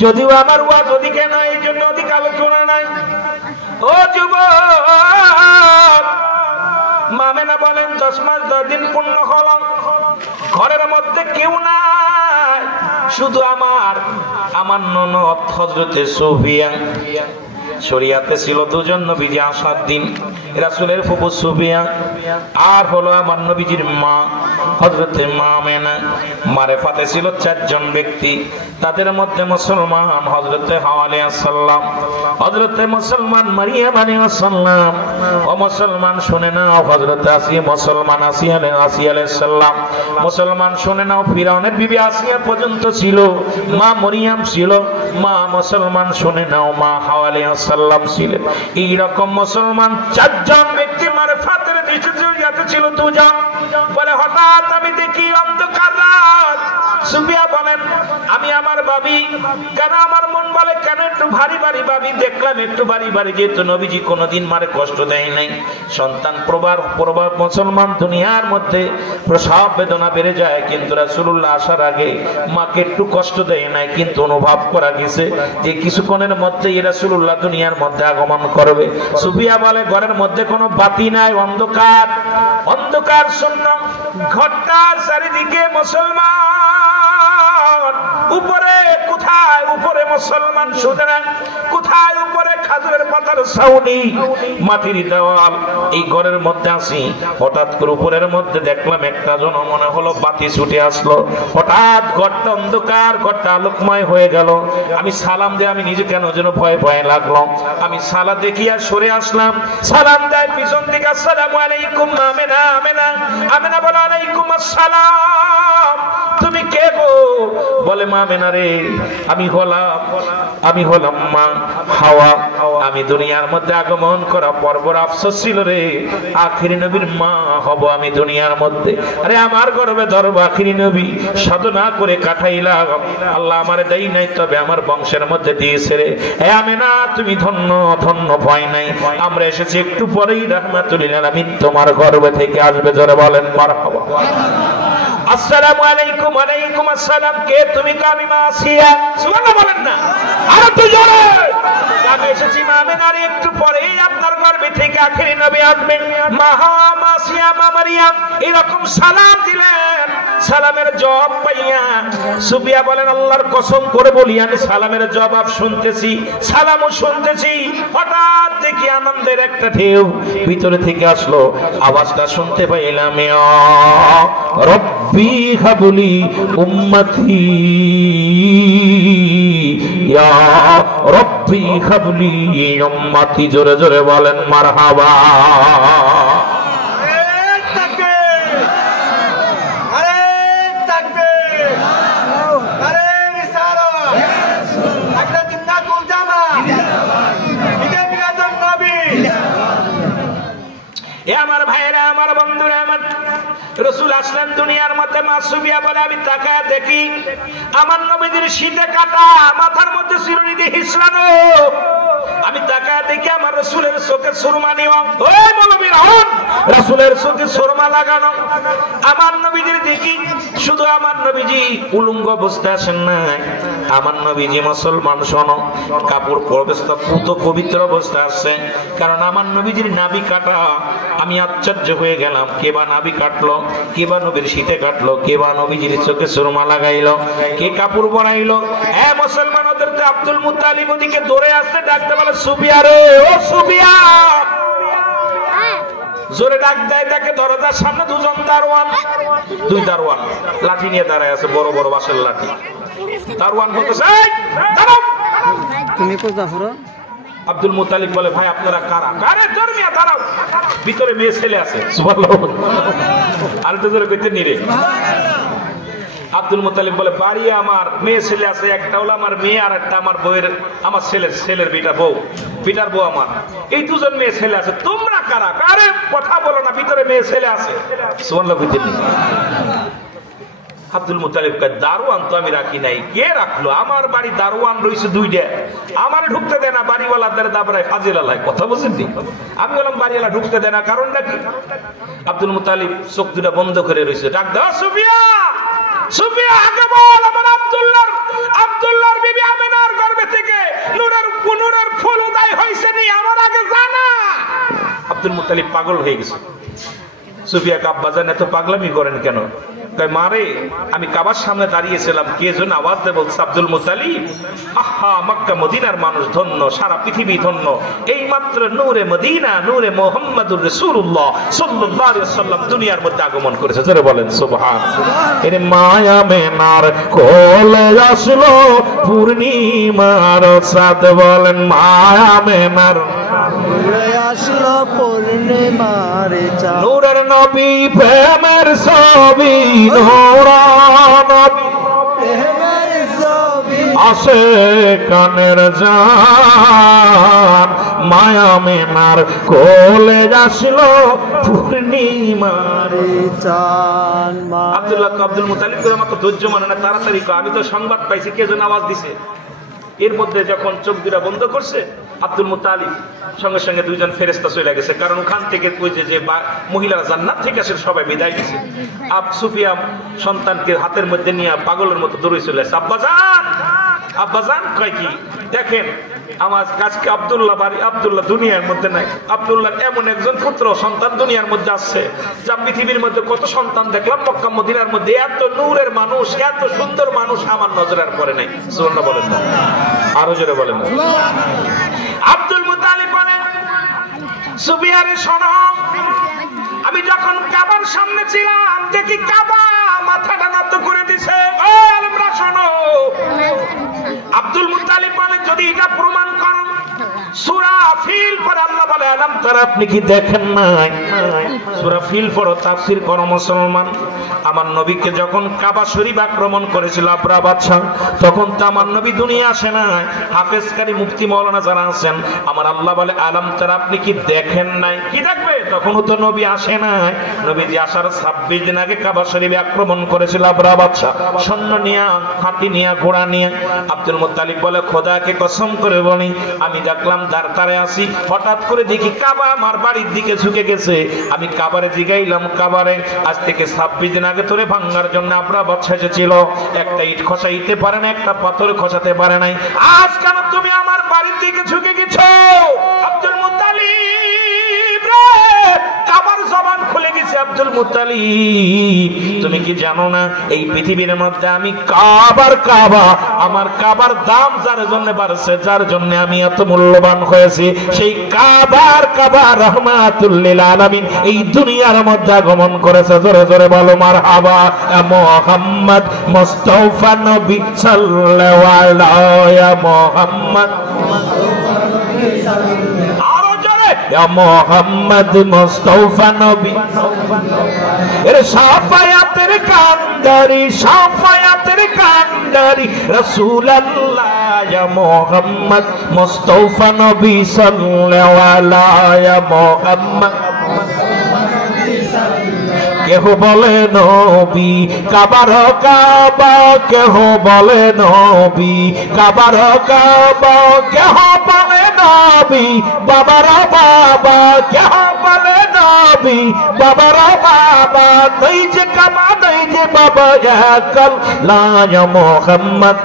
যদিও আমার ওয়াজ ওদিকে নাই, এই জন্য অধিক আলোচনা নাই। ও যুবক, মামেনা বলেন 10 মাস 10 দিন পূর্ণ হলো, ঘরের মধ্যে কেউ নাই, শুধু আমার ননদ হযরতে সুফিয়া। শরিয়াতে ছিল দুজন নবীজি আসার দিন, রাসূলের ফুফু সুফিয়া আর হলো আমার নবীজির মা হযরতে মামেনা। মারেফাতে ছিল 4 জন ব্যক্তি, তাদের মধ্যে মুসলমান হযরতে হাওয়া আলাইহিস সালাম, হযরতে মুসলমান মারিয়াম আলাইহিস সালাম, ও মুসলমান শুনে নাও হযরতে আসিয়া, মুসলমান আসিয়া আলাইহিস সালাম, মুসলমান শুনে নাও ফিরাউনের বিবি আসিয়া পর্যন্ত ছিল, মা মরিয়াম ছিল, মা মুসলমান শুনে নাও মা হাওয়া আলাইহিস সালাম ছিলেন। এই রকম মুসলমান 4 জন ব্যক্তি মারফাতের দৃষ্টিতে ছিল 2 জন। বলে হঠাৎ আমি দেখি অন্ধকার রাত। সুফিয়া বলেন আমি আমার ভাবি, কেন আমার মন বলে কেন একটু ভারী ভারী ভাবি, দেখলাম একটু ভারী ভারী, যেহেতু নবীজি কোনোদিন মারে কষ্ট দেয় নাই। সন্তান প্রভাব মুসলমান দুনিয়ার মধ্যে প্রসব বেদনা বেড়ে যায়, কিন্তু রাসূলুল্লাহ আসার আগে মাকে একটু কষ্ট দেয় নাই, কিন্তু অনুভব করা গেছে যে কিছুক্ষণের মধ্যে রাসূলুল্লাহ দুনিয়ার মধ্যে আগমন করবে। সুফিয়া বলে ঘরের মধ্যে কোনো বাতি নাই, অন্ধকার অন্ধকার শূন্য, ঘরটার চারিদিকে মুসলমান, উপরে কোথায় উপরে মুসলমান সুতরাং কোথায় উপরে খাজুরের পাতার ছাউনি, মাটির দেওয়াল, এই ঘরের মধ্যে আসি। হঠাৎ করে উপরের মধ্যে দেখলাম একটা জন মনে হলো বাতি ছুটে আসলো, হঠাৎ ঘরটা অন্ধকার, ঘরটা আলোকময় হয়ে গেল। আমি সালাম দিয়ে আমি নিজে কেন যেন ভয় ভয় লাগলো, আমি সালা দেখিয়া সরে আসলাম। সালাম দেয় পিছন থেকে, আসসালামু আলাইকুম আমেনা। আমেনা আমেনা বলে আলাইকুম আসসালাম, তুমি কে গো? বলে মা আমেনা রে, আমি হলাম মা হাওয়া, আমি দুনিয়ার মধ্যে আগমন করা পর্বর আফসোস ছিল রে, আখিরি নবীর মা হব আমি দুনিয়ার মধ্যে। আরে আমার গর্বে ধরব আখিরি নবী, সাধনা করে কাটাইলাম, আল্লাহ আমারে দেই নাই, তবে আমার বংশের মধ্যে দিয়েছে রে। হে আমেনা তুমি ধন্য ধন্য, ভয় নাই, আমরা এসেছি একটু পরেই রাহমাতুল লিল আলামিন তোমার গর্বে থেকে আসবে, জোরে বলেন মারহাবা। আসসালামু আলাইকুম। ওয়ালাইকুম আসসালাম। কে তুমি? আমি মা আসিয়া। সুবহানাল্লাহ বলেন না, আর একটু জোরে। আমি এসেছি মা আমেনার একটু পরেই আপনার গর্ভে থেকে আখিরি নবী আসবেন, মা আসিয়া মা মারিয়াম এরকম সালাম দিলেন। সালামের জবাব পাইয়া সুফিয়া বলেন আল্লাহর কসম করে বলি আমি সালামের জবাব শুনতেছি, সালামও শুনতেছি, হঠাৎ দেখি আনন্দের একটা ঢেউ ভিতরে থেকে আসলো, আওয়াজটা শুনতে পাইলাম, রব্বি হাবলি উম্মতি, ইয়া রব্বি হাবলি উম্মতি, জোরে জোরে বলেন মারহাবা। আমার ভাইরা, আমার বন্ধুরা, আমার রাসূল আসলেন দুনিয়ার মধ্যে। মা সুফিয়া বলে আমি তাকায় দেখি আমার নবীজির শীতে কাটা, মাথার মধ্যে চিরুনি হিসড়ানো। আমি তাকায় দেখি আমার রাসূলের চোখে সুরমা নিয়ম, ওই মৌলবীর হন রাসূলের চোখে সুরমা লাগানো। আমার নবীজির দেখি, শুধু আমার নবীজি উলঙ্গ অবস্থায় আসেন নাই, আমার নবীজি মুসলমান শোনো কাপড় পুত পবিত্র অবস্থায় আসছে, কারণ আমার নবীজির নাভি কাটা। আমি আশ্চর্য হয়ে গেলাম, কে বা নাভি কাটলো, কে বা নবীর শীতে কাটলো, কে বা নবীজির চোখে সুরমা লাগাইলো, কে কাপড় বানাইলো। হ্যাঁ মুসলমান, ওদেরকে আব্দুল মুত্তালিব ওদিকে দৌড়ে আসতে ডাকতে বলে সুফিয়া রে, ও সুফিয়া জোরে ডাক দেয়, দেখে দরজার সামনে দুজন দারোয়ান, দুই দারোয়ান লাঠি নিয়ে দাঁড়ায় আছে, বড় বড় বাঁশের লাঠি। দারোয়ান বলতেছে, এই দাঁড়াও। তুমি কোথা হরো? আব্দুল মুত্তালিব বলে, ভাই আপনারা কারা? আরে ধর্মিয়া দাঁড়াও, ভিতরে মেয়ে ছেলে আছে। সুবহানাল্লাহ। আর তো জোরে কইতে নিরে। আব্দুল মুত্তালিব বলে, বাড়ি আমার, মেয়ে ছেলে আছে, একটা হলো আমার মেয়ে আর একটা আমার বউয়ের, আমার ছেলের বিটা বউ, বিটার বউ আমার, এই দুজন মেয়ে ছেলে আছে। তোমরা কারা? আরে কথা বলো না, ভিতরে মেয়ে ছেলে আছে। সুবহানাল্লাহ কইতে নি। আব্দুল মুত্তালিব কয়, দারোয়ান তো আমি রাখি নাই। কে রাখলো? আমার বাড়ি দারোয়ান রইছে দুইটা, আমার ঢুকতে দেয় না, বাড়িওয়ালাদের দাবরায় ফাজিলালায়। কথা বুঝেননি? আমি বললাম বাড়িওয়ালা ঢুকতে দেয় না, কারণটা কি? আব্দুল মুত্তালিব চোখ দুটা বন্ধ করে রইছে। ডাক দাও, সুফিয়া, সুফিয়া আগে বল, আমার আব্দুল্লাহর বিবি আমেনার গর্ভে থেকে নূরের ফুল উদয় হইছে নি, আমার আগে জানা। আব্দুল মুত্তালিব পাগল হয়ে গেছে। সুফিয়া আব্বা জান এত পাগলামি করেন কেন? মারে, আমি কাবার সামনে দাঁড়িয়েছিলাম, কে যেন আওয়াজ দিয়ে বলছে, আব্দুল মুত্তালিব, আহা মক্কা মদিনার মানুষ ধন্য, সারা পৃথিবী ধন্য, এই মাত্র নূরে মদিনা, নূরে মুহাম্মাদুর রাসূলুল্লাহ সাল্লাল্লাহু আলাইহি ওয়াসাল্লাম দুনিয়ার মধ্যে আগমন করেছে। জোরে বলেন সুবহানাল্লাহ। এর মায়া মেনার কোলে আসলো পূর্ণিমার চাঁদ, বলেন মায়া মেনার আসলো পূর্ণিমার চাঁদ, নূরের নবী প্রেমের ছবি, নূরান প্রেমের ছবি, আসে কানের জান, মায়া মেনার কোলে আসলো পূর্ণিমার চাঁদ। আব্দুল মুত্তালিব করে আমার তো ধৈর্য মানে না, তাড়াতাড়ি আমি তো সংবাদ পাইছি, কে যেন আওয়াজ দিছে। এর মধ্যে যখন চোখ দুটা বন্ধ করছে, আব্দুল মুত্তালিব সঙ্গে সঙ্গে দুইজন ফেরেশতা চলে গেছে, কারণ ওখান থেকে ওই যে মহিলারা জান্নাত থেকে আসে সবাই বিদায় দিছে। সুফিয়া সন্তানকে হাতের মধ্যে নিয়ে পাগলের মতো দৌড়ে চলে আসে। আব্বাজান, আব্বাজান কয় কি? দেখেন আমার কাজকে আব্দুল্লাহ দুনিয়ার মধ্যে নাই। আব্দুল্লাহ এমন একজন পুত্র সন্তান দুনিয়ার মধ্যে আসছে, যা পৃথিবীর মধ্যে কত সন্তান দেখলাম, মক্কা মদিনার মধ্যে এত নূরের মানুষ, এত সুন্দর মানুষ আমার নজরের পরে নাই। সুবহানাল্লাহ বলেন না, আরো জোরে বলেন না। আব্দুল মুত্তালিব বলেন, সুফিয়ারে শোনো, আমি যখন কাবার সামনে ছিলাম, দেখি কাবা মাথাটা নত করে দিছে। ও আলেমরা শোনো। আব্দুল মুত্তালিব বলেন, যদি এটা প্রমাণ করেন, সূরা ফিল পড়ে আল্লাহ বলে, আলাম তারা, আপনি কি দেখেন নাই? সূরা ফিল পড়ো, তাফসীর করো মুসলমান। আমার নবীকে যখন কাবা শরীফ আক্রমণ করেছিল আবরাহা বাদশা, তখন তো আমার নবী দুনিয়া আসে না। হাফেজ কারি মুফতি মাওলানা যারা আছেন, আমার আল্লাহ বলে, আলাম তারা, আপনি কি দেখেন নাই? কি দেখবে? তখনও তো নবী আসে না। নবীজি আসার 26 দিন আগে কাবা শরীফ আক্রমণ করেছিল আবরাহা বাদশা, সৈন্য নিয়ে, হাতি নিয়ে, ঘোড়া নিয়ে। আব্দুল মুত্তালিব বলে, খোদাকে কসম করে বলি, আমি দেখলাম দাঁড়ায় আছি, হঠাৎ করে দেখি কাবা আমার বাড়ির দিকে ঝুঁকে গেছে। আমি কাবারে জিগাইলাম, কাবারে আজ থেকে 26 দিন আগে তোরে ভাঙার জন্য আবরাহা বাদশা এসেছিল, একটা ইট খসাইতে পারে না, একটা পাথর খসাতে পারে নাই, আজ কেন তুমি আমার বাড়ির দিকে ঝুঁকে গেছো? আব্দুল মুত্তালিব রে, কাবার জবান খুলে গেছে। আব্দুল মুত্তালিব, তুমি কি জানো না এই পৃথিবীর মধ্যে আমি কাবা, আমার কাবার দাম যার জন্য বাড়ছে, যার জন্য আমি এত মূল্যবান হয়েছি, সেই কাবা রাহমাতুল লিল আলামিন এই দুনিয়ার মধ্যে আগমন করেছে। জোরে জোরে বলো মারহাবা। মুহাম্মদ মুস্তাফা নবী সাল্লাল্লাহু আলাইহি মুহাম্মদ, আরো জোরে, ইয়া মুহাম্মদ মুস্তাফা নবী, এর শাফায়াতের কান্দারি, শাফায়াতের কান্দারি রাসূলুল্লাহ, ইয়া মুহাম্মদ মুস্তাফা নবী সাল্লাল্লাহু আলাইহি মুহাম্মদ। কেহ বলে নবী কাবার কাবা, কেহ বলে নবী কাবার কাবা, কেহ বলে নবী বাবার বাবা, কেহ বলে নবী বাবার বাবা, নই যে কাবা নই যে বাবা, একল লা ইয়া মুহাম্মদ।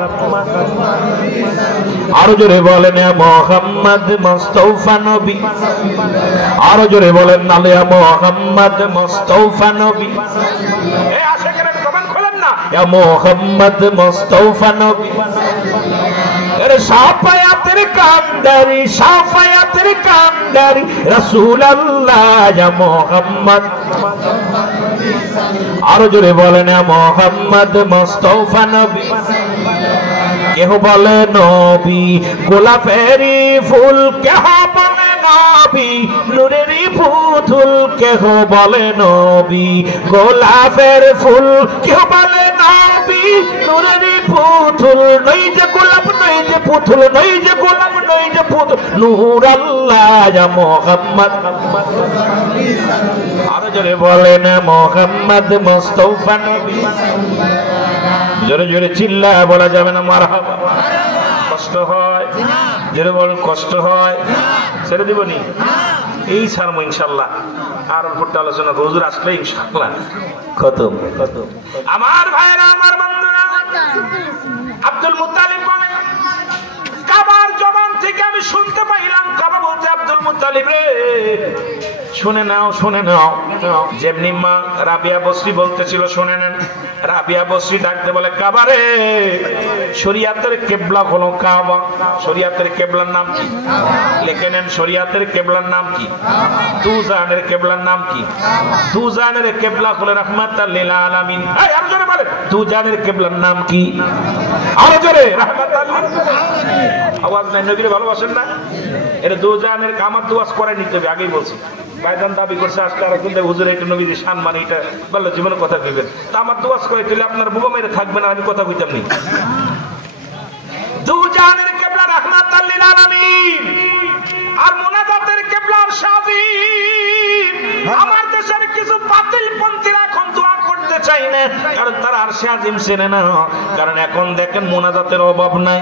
আরো জোরে বলেন, ইয়া মুহাম্মদ মুস্তাফা নবী, আরো জোরে বলেন, না ইয়া মুহাম্মদ মুস্তাফা নবী। এই আশিকেরা জবান খোলেন না, ইয়া মুহাম্মদ মুস্তাফা নবী। সাফায়াতের কান্ডারি সাফায়াতের কান্ডারি রাসূলুল্লাহ ইয়া মুহাম্মদ আরো জোরে বলেন মুহাম্মদ মুস্তাফা নবী কেহ বলে নবী গোলাপেরই ফুল কেহ বলে নবী নূরেরই পুতুল কেহ বলে নবী গোলাপের ফুল কেহ বলে নবী নূরেরই পুতুল নই যে গোলাপ নই যে পুতুল নই যে গোলাপ নই যে পুতুল নূর আল্লাহ ইয়া মুহাম্মদ আরো জোরে বলেন মুহাম্মদ মুস্তাফা নবী জোরে জোরে চিল্লা বলা যাবে না মারহাবা কষ্ট হয় জোরে বলেন কষ্ট হয় ছেড়ে দিবনি এই ছাড়বো ইনশাল্লাহ আর উপরটা আলোচনা হুজুর আসলে ইনশাল্লাহ খতম আমার ভাইরা আমার বন্ধুরা আব্দুল মুত্তালিব বলে কাবার জবান থেকে আমি শুনতে পাইলাম কাবা বলতে আব্দুল মুত্তালিব রে শুনে নাও যেমনি মা রাবিয়া বসরি বলতেছিল শুনে নেন রাবিয়া বসরি ডাকতে বলে কাবা রে শরিয়াতের কিবলা হলো কাবা শরিয়াতের কিবলার নাম কি লিখে নেন শরিয়াতের কিবলার নাম কি দুজানের কিবলার নাম কি দুজানের কিবলা হলো রাহমাতাল লিল আলামিন এই আর জোরে বলে দুজানের কিবলার নাম কি আরো জোরে রাহমাতাল আওয়াজ নাই নবীরে ভালোবাসেন না এটা দুজানের কামাত দুয়াস করে নিতে হবে আগেই বলছি গায়দান দাবি করছে আজকে আর কিন্তু হুজুর একটা নবীর শান মানে এটা বললো জীবনে কথা কইবেন তা আমার দুয়াস করে দিলে আপনার বুবা মেরে থাকবে না আমি কথা কইতাম নি দুজানের কিবলা রাহমাতাল লিল আলামিন আর মুনাজাতের কিবলার শাযীম আমার দেশের কিছু বাতিল পন্থীরা এখন দোয়া করতে চাই না কারণ তারা আর শাযীম চেনে না কারণ এখন দেখেন মুনাজাতের অভাব নাই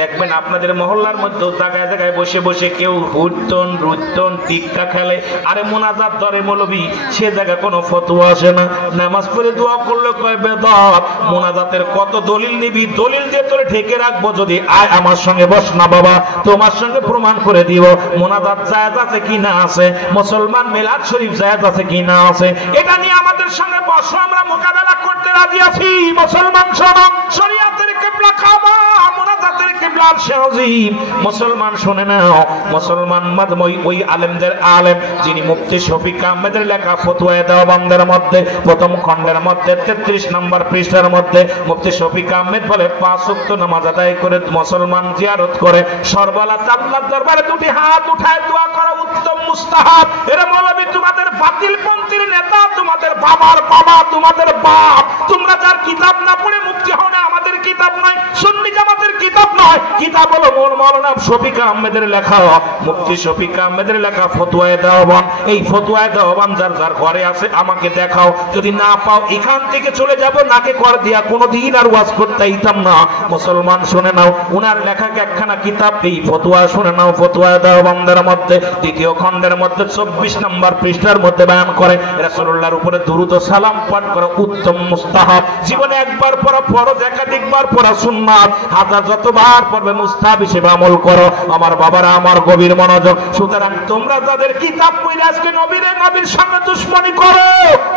দেখবেন আপনাদের মহল্লার মধ্যে জায়গায় জায়গায় বসে বসে কেউ হুট্টন রুট্টন টিক্কা খেলে আরে মুনাজাত ধরে মৌলবী সে জায়গায় কোনো ফতোয়া আসে না নামাজ পড়ে দোয়া করলে কয় বেদাত মুনাজাতের কত দলিল নিবি দলিল দিয়ে তোরে ঢেকে রাখবো যদি আয় আমার সঙ্গে বস না বাবা তোমার সঙ্গে প্রমাণ করে দিব মুনাজাত জায়েজ আছে কি না আছে মুসলমান মিলাদ শরীফ জায়েজ আছে কি না আছে এটা নিয়ে আমাদের সঙ্গে বসো আমরা মোকাবেলা করতে রাজি আছি মুসলমান শোনো শরিয়াতের কিবলা কাবা মুনাজাতের কিবলা শাযীম মুসলমান শুনে নাও মুসলমান মাদমই ওই আলেমদের আলেম যিনি মুফতি শফিক আহমেদের লেখা ফতোয়া দেওবন্দের মধ্যে প্রথম খণ্ডের মধ্যে 33 নম্বর পৃষ্ঠার মধ্যে মুফতি শফিক আহমেদ বলে 5 ওয়াক্ত নামাজ আদায় করে মুসলমান জিয়ারত করে সরবালাত আল্লাহর দরবারে দুটি হাত উঠায় দোয়া করা উত্তম মুস্তাহাব এরা মৌলবী তোমাদের বাতিল পন্থীর নেতা তোমাদের বাবার বাবা তোমাদের বাপ তোমরা যার কিতাব না পড়ে মুফতি হও না আমাদের কিতাব নয় সুন্নি জামাতের কিতাব নয় কিতাব হলো মাওলানা শফিক আহমেদের লেখা মুফতি শফিক আহমেদের লেখা ফতোয়া দেওবন এই ফতোয়া দেওবন যার যার ঘরে আছে আমাকে দেখাও যদি না পাও এখান থেকে চলে যাব নাকে কর দিয়া কোনোদিন আর ওয়াজ করতে আইতাম না মুসলমান শুনে নাও উনার লেখা একখানা কিতাব এই ফতোয়া শুনে নাও ফতোয়া দেওবন্দের মধ্যে দ্বিতীয় খণ্ডের মধ্যে 24 নম্বর পৃষ্ঠার মধ্যে বয়ান করে রাসূলুল্লাহর উপরে দুরূদ ও সালাম পাঠ করা উত্তম মুস্তাহাব জীবনে একবার পড়া ফরজ একাধিকবার পড়া সুন্নাত হাজার যতবার পড়বে মুস্তাহাব হিসেবে আমল করো আমার বাবারা আমার গভীর মনোযোগ সুতরাং তোমরা যাদের কিতাব পড়ে আজকে নবীর সঙ্গে দুশমনি করো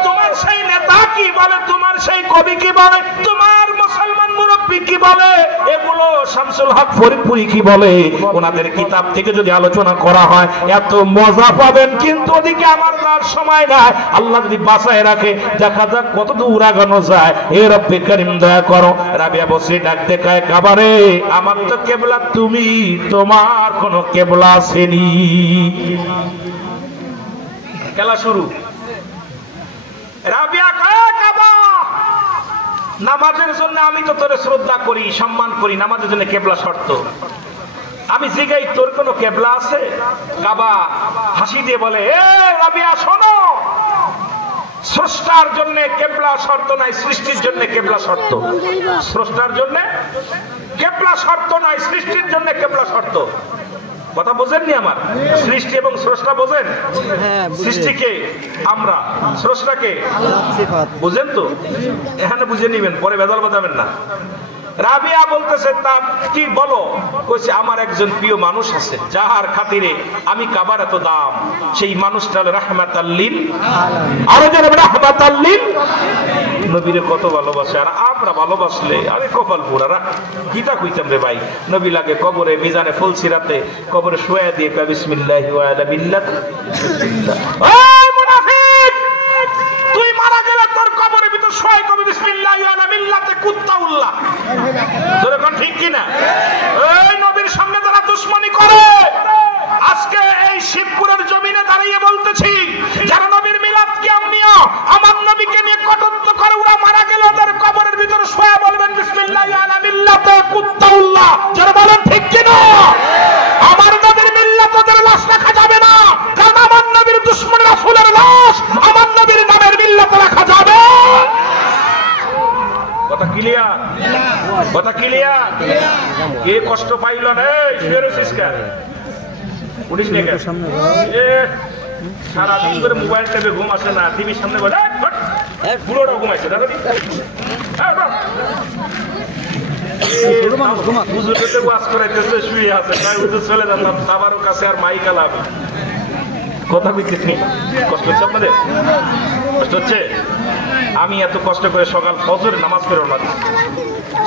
তোমার সেই নেতা কি বলে তোমার সেই কবি কি বলে তোমার মুসলমান মুরব্বি কি বলে এগুলো শামসুল হক ফরিদপুরি কি বলে ওনাদের কিতাব থেকে যদি আলোচনা করা হয় এত মজা পাবেন কিন্তু ওদিকে আমার আর সময় নাই আল্লাহ যদি বাঁচায় রাখে দেখা যাক কত দূর আগানো যায় হে রব্বে করিম দয়া করো রাবিয়া বসরি ডাকতে কয় কাবারে আমার তো কিবলা তুমি তোমার কোন কিবলা আসেনি খেলা শুরু রাবিয়া কয় কাবা নামাজের জন্য আমি তো তোরে শ্রদ্ধা করি সম্মান করি নামাজের জন্য কিবলা শর্ত আমি জিগাই তোর কোন কিবলা আছে কাবা হাসি দিয়ে বলে এ রাবিয়া শোনো স্রষ্টার জন্য কিবলা শর্ত নাই সৃষ্টির জন্য কিবলা শর্ত স্রষ্টার জন্য কিবলা শর্ত নাই সৃষ্টির জন্য কিবলা শর্ত কথা বোঝেননি আমার সৃষ্টি এবং স্রষ্টা বোঝেন সৃষ্টিকে আমরা স্রষ্টাকে বুঝেন তো এখানে বুঝে নিবেন পরে ভেজাল বাজাবেন না রাবিয়া বলতেছে তা কি বলো কইছে আমার একজন প্রিয় মানুষ আছে যাহার খাতিরে আমি কাবার এত দাম সেই মানুষটা হলো রাহমাতাল লিল আলামিন আরো যারা রাহমাতাল লিল নবীরে কত ভালোবাসে, আর আমরা ভালোবাসলে আরে কপাল পুরারা গীতা কইতাম রে ভাই। নবী লাগে কবরে মিজানে ফুল সিরাতে কবরে শোয়া দিয়ে কয় বিসমিল্লাহি ওয়া আলা মিল্লাত বিসমিল্লাহ। ওই মুনাফিক, তুই মারা গেলে তোর কবরের ভিতর শোয় কবি বিসমিল্লাহি ওয়া আলা মিল্লাতে কুত্তাউল্লাহ। তোর কোন ঠিক কি না? এই নবীর সামনে যারা দুশমনি করে, আজকে এই শিবপুরের জমিনে দাঁড়িয়ে বলতেছি, যারা নবীর মিলাদ কিয়াম নিয়ে আমার নবীকে নিয়ে কটূক্ত করে, ওরা মারা গেলে ওদের কবরের ভিতরে শোয়া বলবেন বিসমিল্লাহি আলা মিল্লাতে কুত্তাউল্লাহ। যারা বলেন ঠিক কি না? আমার নবীর মিল্লাত ওদের লাশ রাখা যাবে না, কারণ আমার নবীর দুশমন রাসূলের লাশ আমার নবীর নামের মিল্লাতে রাখা যাবে। কথা ক্লিয়ার? কথা ক্লিয়ার? কে কষ্ট পাইল না? এই ফেরেছিস কেন? উঠিস নে কেন? সারাদিন করে মোবাইল টেপে ঘুম আসে না, টিভির সামনে বলে পুরোটা ঘুমাইছে। দেখো হুজুরকে ওয়াজ করাইতেছে, শুয়ে আছে, তাই হুজুর চলে যেতাম বাবার কাছে আর মাইক আলাম। কথা বুঝতেছি? কষ্ট হচ্ছে আপনাদের? কষ্ট হচ্ছে? আমি এত কষ্ট করে সকাল ফজর নামাজ পড়ে না,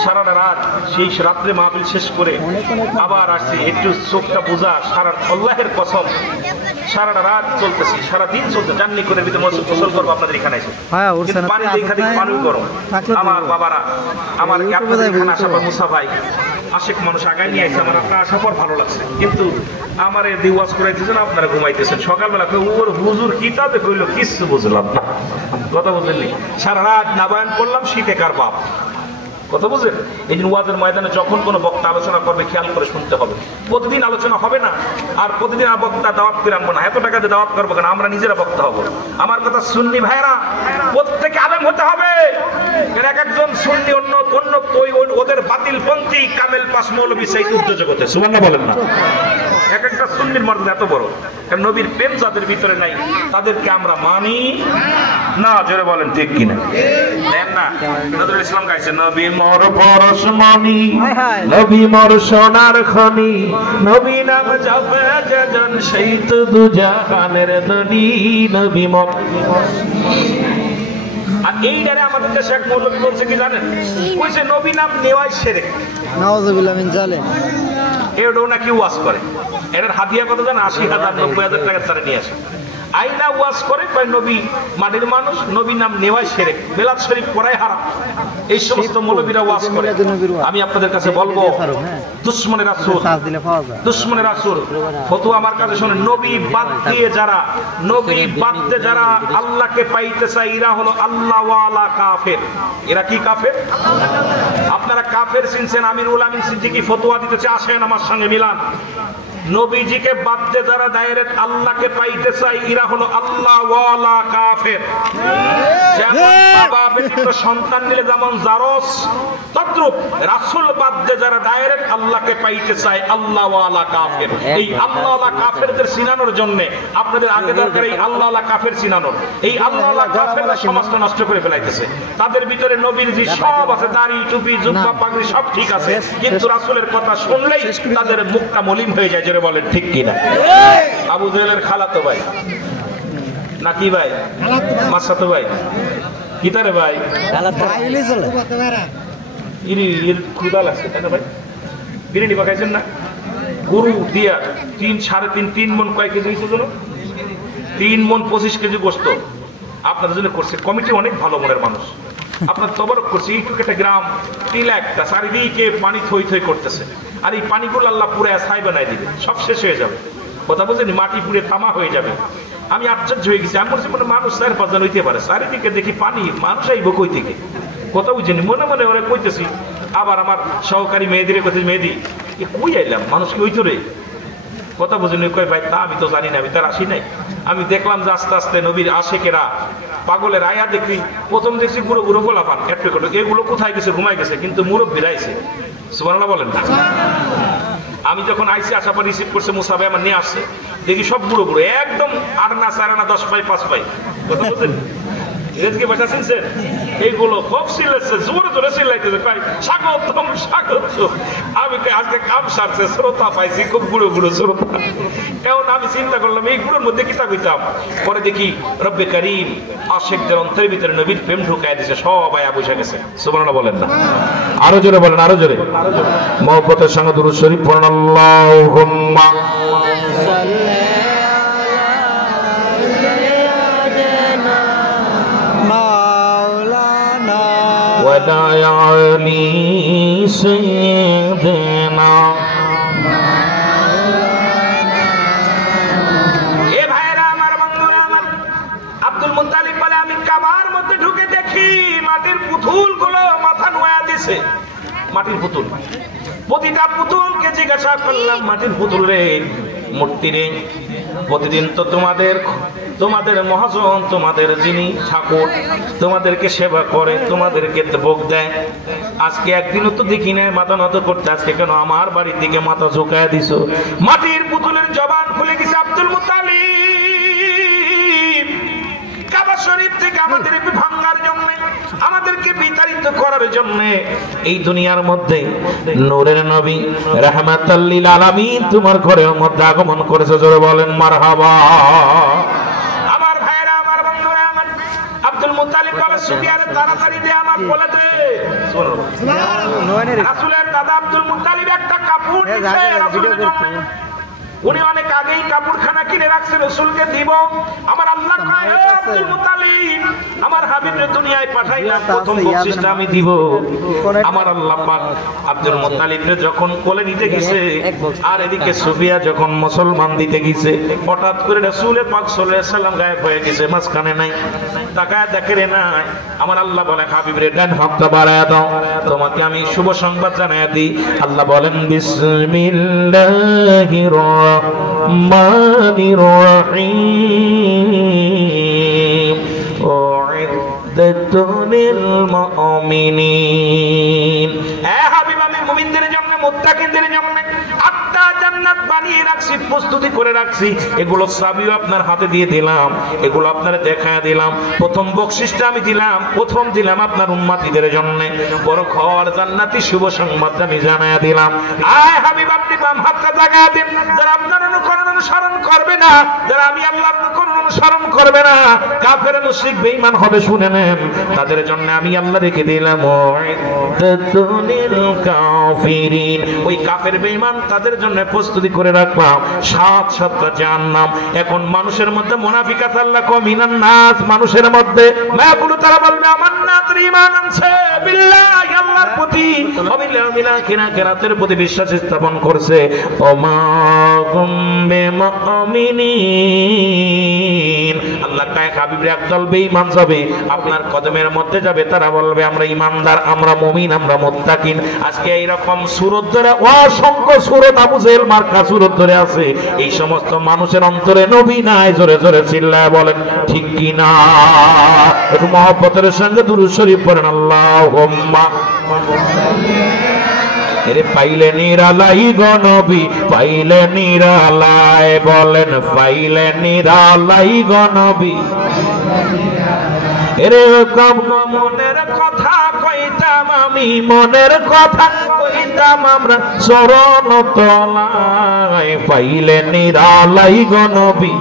সারাটা রাত সেই রাত্রে মাহফিল শেষ করে আবার আসছি একটু চোখটা বোঝা, সারা আল্লাহের কসম সারাটা রাত চলতেছি, সারাদিন চলতে জার্নি করে ভিতরে গোসল করবো আপনাদের এখানে এসে, পানি দেখা দেখি পানি গরম। আমার বাবারা, আমার এখানে আসার পর মুসা ভাই আশেক মানুষ আগায় নিয়ে আসছে, আমার আপনার আসার পর ভালো লাগছে, কিন্তু আমার এই ওয়াজ করাইতেছেন, আপনারা ঘুমাইতেছেন। সকালবেলা ওর হুজুর কিতাবে কইলো কিছু বুঝলাম না, কথা বুঝলেননি? সারা রাত নাবায়ন করলাম, শীতে কার বাপ, কথা বুঝলেন? এই জন্য ওয়াজের ময়দানে যখন কোনো বক্তা আলোচনা করবে খেয়াল করে শুনতে হবে। প্রতিদিন আলোচনা হবে না, আর প্রতিদিন বক্তা দাওয়াত করে আনবো না, এত টাকা দিয়ে দাওয়াত করবো কেন? আমরা নিজেরা বক্তা হবো। আমার কথা সুন্নি ভাইরা, প্রত্যেকে আলেম হতে হবে। এক একজন সুন্নি অন্য ওদের বাতিল পন্থী কামেল পাস মৌলবী সেই উদ্যোগ হতে, সুবহানাল্লাহ বলেন না? এক একটা সুন্নির মর্যাদা এত বড়, কারণ নবীর প্রেম যাদের ভিতরে নাই তাদেরকে আমরা মানি না। জোরে বলেন ঠিক কিনা? দেন না? নজরুল ইসলাম গাইছে, নবী মোর পরশমণি, নবী মোর সোনার খনি, নবী নাম জপে যেজন সেই তো দুজাহানের ধনী, নবী মোর। আর এই ডারে আমাদের দেশে এক মৌলবী বলছে কি জানেন? কইছে নবী নাম নেওয়াই শিরক। নাউযুবিল্লাহ মিন জালিক। এটাও নাকি ওয়াজ করে, এটার হাদিয়া কত জানেন? ৮০,০০০ ৯০,০০০ টাকা তারা নিয়ে আসে। আইনা ওয়াজ করে কয় নবী মাটির মানুষ, নবী নাম নেওয়াই শিরক, মিলাদ শরীফ পড়াই হারাম। এই সমস্ত মৌলবীরা ওয়াজ করে। আমি আপনাদের কাছে বলবো, দুশমনের রাসূল, দুশমনের রাসূল ফতোয়া আমার কাছে শুনে, নবী বাদ দিয়ে যারা, নবী বাদ দিয়ে যারা আল্লাহকে পাইতে চায়, এরা হলো আল্লাহ ওয়ালা কাফের। এরা কি কাফের? আপনারা কাফের চিনছেন, আমিরুল আমিন সিদ্দিকী ফতোয়া দিতেছে, আসেন আমার সঙ্গে মিলান। নবীজিকে বাদ দিয়ে যারা ডাইরেক্ট আল্লাহকে পাইতে চায়, এরা হলো আল্লাহ ওয়ালা কাফের। যেমন বাবা ব্যতীত সন্তান নিলে যেমন জারস, তদ্রূপ রাসূল বাদ দিয়ে যারা ডাইরেক্ট আল্লাহকে পাইতে চায়, আল্লাহ ওয়ালা কাফের। এই আল্লাহ ওয়ালা কাফেরদের চিনানোর জন্য আপনাদের আগে দরকার এই আল্লাহ ওয়ালা কাফের চিনানোর। এই আল্লাহ ওয়ালা কাফেররা সমাজটা নষ্ট করে ফেলাইতেছে। তাদের ভিতরে নবীর জি সব আছে, দাড়ি টুপি জুব্বা পাগড়ি সব ঠিক আছে, কিন্তু রাসূলের কথা শুনলেই তাদের মুখটা মলিন হয়ে যায়। বলেন ঠিক কিনা? আবু জেহেলের খালাতো ভাই নাকি ভাই? মাসাতো ভাই কিতারে ভাই? ক্ষুদা লাগছে তাই না ভাই? বিরিয়ানি পাকাইছেন না? গরু দিয়া ৩.৫ মন কয় কেজি হয়েছে যেন? ৩ মন ২৫ কেজি গোস্ত আপনাদের জন্য করছে কমিটি। অনেক ভালো মনের মানুষ, আপনার তবরক করছে। এইটুকু একটা গ্রাম, টিলা একটা, চারিদিকে পানি থই থই করতেছে, আর এই পানিগুলো আল্লাহ পুরে ছাই বানাই দিবে, সব শেষ হয়ে যাবে। কথা বলছেন? মাটি পুড়ে তামা হয়ে যাবে। আমি আশ্চর্য হয়ে গেছি, আমি বলছি মনে মানুষ ৪-৫ জন হইতে পারে, চারিদিকে দেখি পানি, মানুষ আইব কই থেকে? কথা বুঝিনি, মনে মনে ওরা কইতেছি। আবার আমার সহকারী মেয়েদের কথা, মেহেদি কই আইলাম, মানুষ কি হইতো রে? কথা বুঝিনি। কয় ভাই তা আমি তো জানি না, আমি তার আসি নাই। আমি দেখলাম যে আস্তে আস্তে নবীর আশেকেরা পাগলের আয়া দেখি, প্রথম দেখছি বুড়ো বুড়ো গোলাপান একটু একটু, এগুলো কোথায় গেছে? ঘুমাই গেছে, কিন্তু মুরব্বীরা আইছে। সুবহানাল্লাহ বলেন না? আমি যখন আইসি আসার পর রিসিভ করছে মুসা ভাই, আমার নিয়ে আসছে, দেখি সব বুড়ো বুড়ো একদম ৮ না ৪ না ১০ পাই ৫ পাই। কথা বলছেন? ইংরেজকে ভাষা শুনছেন? এইগুলো খুব সিলেছে, জোরে জোরে সিলাইতেছে, কয় স্বাগতম স্বাগত। আমি আজকে কাম সারছে, শ্রোতা পাইছি খুব গুঁড়ো গুঁড়ো শ্রোতা। এখন আমি চিন্তা করলাম এই গুঁড়োর মধ্যে কিতাব হইতাম, পরে দেখি রব্বে কারীম আশিকদের অন্তরের ভিতরে নবীর প্রেম ঢুকায় দিয়েছে, সবাই বসে গেছে। সুবহানাল্লাহ বলেন না? আরো জোরে বলেন, আরো জোরে। মহব্বতের সঙ্গে দুরূদ শরীফ পড়ুন। আল্লাহুম্মা ولا يعلي سيدنا। এ ভাইরা আমার, বন্ধুরা আমার, আব্দুল মুত্তালিব বলে আমি কাবার মধ্যে ঢুকে দেখি মাটির পুতুলগুলো মাথা নোয়া দিছে। মাটির পুতুল, প্রতিটা পুতুলকে জিজ্ঞাসা করলাম, মাটির পুতুল রে, মূর্তি রে, প্রতিদিন তো তোমাদের মহাজন, তোমাদের যিনি ঠাকুর তোমাদেরকে সেবা করে, তোমাদেরকে ভোগ দেয়, আজকে একদিনও তো দেখি না মাথা নত করতে, আজকে কেন আমার বাড়ির দিকে মাথা ঝুঁকায় দিছো? মাটির পুতুলের জবান খুলে গেছে। আব্দুল মুত্তালিব কাবা শরীফ থেকে আমাদেরকে ভাঙার জন্য, আমাদেরকে বিতাড়িত করার জন্য এই দুনিয়ার মধ্যে নূরের নবী রাহমাতাল লিল আলামিন তোমার ঘরের মধ্যে আগমন করেছে। জোরে বলেন মারহাবা। আমার ভাইরা আমার, বন্ধুরা আমার, আব্দুল মুত্তালিব বলে সুফিয়ানের তাড়াতাড়ি দিয়ে আমার বলে দে। রাসূলের দাদা আব্দুল মুত্তালিব একটা কাপড় দিয়েছে রাসূলের জন্য। উনি অনেক আগেই কাপড়খানা কিনে রাখছে, রাসূলকে দিব। আমার আল্লাহ কয়, হে আব্দুল মুত্তালিব, আমার হাবিবের দুনিয়ায় পাঠাইলাম, প্রথম বকশিসটা আমি দিব। আমার আল্লাহ পাক আব্দুল মুত্তালিবকে যখন কোলে নিতে গেছে, আর এদিকে সুফিয়া যখন মুসলমান দিতে গেছে, হঠাৎ করে রাসূল পাক সাল্লাল্লাহু আলাইহি সাল্লাম গায়েব হয়ে গেছে, মাঝখানে নাই, তাকায় দেখে রে নাই। আমার আল্লাহ বলে, হাবিবের ডান হাতটা বাড়ায়া দাও, তোমাকে আমি শুভ সংবাদ জানায়া দিই। আল্লাহ বলেন, বিসমিল্লাহির রহমানির রহিম, উইদ্দাতুল লিল মুমিনিন। এ হাবিব, আমি মুমিনদের জন্য, মুত্তাকিনদের জন্য আটটা জান্নাত বানিয়ে রাখছি, প্রস্তুতি করে রাখছি। এগুলো চাবিও আপনার হাতে দিয়ে দিলাম, এগুলো আপনার দেখায় দিলাম। প্রথম বকশিসটা আমি দিলাম, প্রথম দিলাম আপনার উম্মতিদের জন্য, বড় ঘর জান্নাতি শুভ সংবাদটা আমি জানায়া দিলাম। আয় হাবিব, আপনি বাম হাতটা জাগায়া দিন। যারা আপনার অনুসরণ করবে না, যারা আমি আল্লাহর অনুসরণ করবে না, কাফের মুশরিক বেঈমান হবে, শুনে নেন, তাদের জন্য আমি আল্লাহ রেখে দিলাম কাফিরিন। ওই কাফের বেঈমান তাদের জন্য প্রস্তুতি করে রাখলাম 7 জাহান্নাম। এখন মানুষের মধ্যে মুনাফিকাত আল্লাহ কমিনান নাস, মানুষের মধ্যে মায়াকুলু, তারা বলবে আমার না তোর ঈমান আনছে বিল্লাহি, আল্লাহর প্রতি, অবিল আখিরা, কিরাতের প্রতি বিশ্বাস স্থাপন করছে। ওমা হুম বিমুমিনিন। আল্লাহ কয়, হাবিব একদল বেঈমান যাবে, আপনার কদমের মধ্যে যাবে, তারা বলবে আমরা ঈমানদার, আমরা মুমিন, আমরা মুত্তাকিন। আজকে এইরকম সূরত ধরে, অসংখ্য সূরত আবু জেহেল মার্কা সূরত ধরে আছে। এই সমস্ত মানুষের অন্তরে নবী নাই। জোরে জোরে চিল্লায় বলেন ঠিক কি না? একটু মহব্বতের সঙ্গে দুরূদ শরীফ পড়েন। আল্লাহুম্মা এরে পাইলে নিরালাই গো নবী, পাইলে নিরালাই, বলেন পাইলে নিরালাই গো নবী। এরে কব মনের কথা কইতাম আমি, মনের কথা কইতাম আমরা চরণ তলায়, পাইলে নিরালাই গো নবী।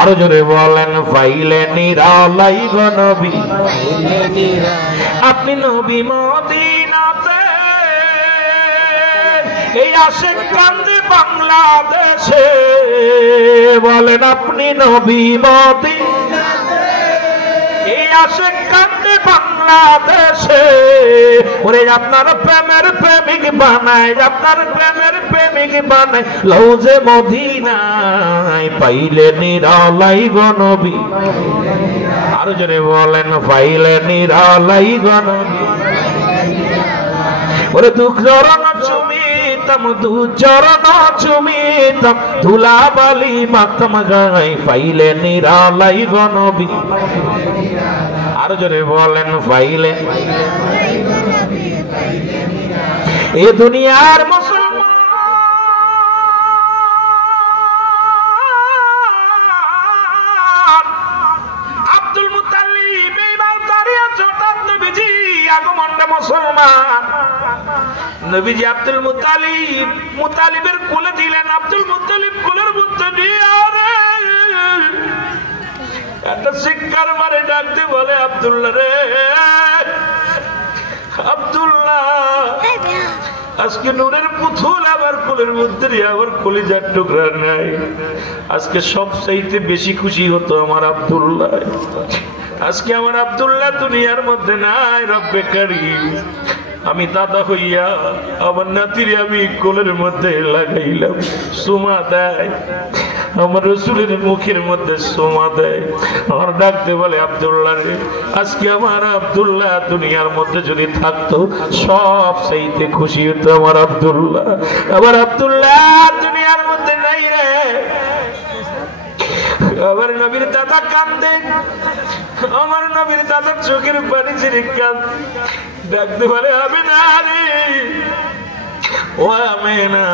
আরো জোরে বলেন, পাইলে নিরালাই গো নবী। আপনি নবী মদিনাতে, এই আশিক কান্দে বাংলাদেশে, বলেন আপনি নবী মদিনাতে, এই আশিক কান্দে বাংলাদেশে। ওরে আপনার প্রেমের প্রেমিক বানায়, আপনার প্রেমের প্রেমিক বানায় লৌজে মদিনায়, পাইলে নিরালাই গো নবী। আরো জোরে বলেন, পাইলে নিরালাই গো নবী। ওরে দুঃখ চরণ চুমিতাম, দু চরণ চুমিতাম, ধুলা বালি মাতাম গায়, পাইলে নিরালাই গো নবী। আরো জোরে বলেন, পাইলে। এ দুনিয়ার মুসলমান আব্দুল মুত্তালিব মুসলমান নবীজি আব্দুল মুত্তালিবের কোলে দিলেন। আব্দুল মুত্তালিব কোলের মধ্যে নিয়ে একটা শিক্ষার মারে ডাকতে বলে, আব্দুল্লাহ রে আব্দুল্লাহ, আজকে নূরের পুতুল আমার কোলের মধ্যে আমার কলিজার টুকরা নাই। আজকে সবচাইতে বেশি খুশি হতো আমার আব্দুল্লাহ। আজকে আমার আব্দুল্লাহ দুনিয়ার মধ্যে নাই। রব্বে কারীম, আমি দাদা হইয়া আমার নাতির আমি কোলের মধ্যে লাগাইলাম, সুমা দেয় আমার রাসূলের মুখের মধ্যে সুমা দেয়। আমার ডাকতে বলে, আব্দুল্লাহ রে, আজকে আমার আব্দুল্লাহ দুনিয়ার মধ্যে যদি থাকতো সব চাইতে খুশি হতো আমার আব্দুল্লাহ। আমার আব্দুল্লাহ দুনিয়ার মধ্যে নাই রে। আমার নবীর দাদা কান্দে, আমার নবীর দাদার চোখের পানি ছেড়ে কান্দে। ডাকতে বলে, আমিনা রে, ও আমিনা,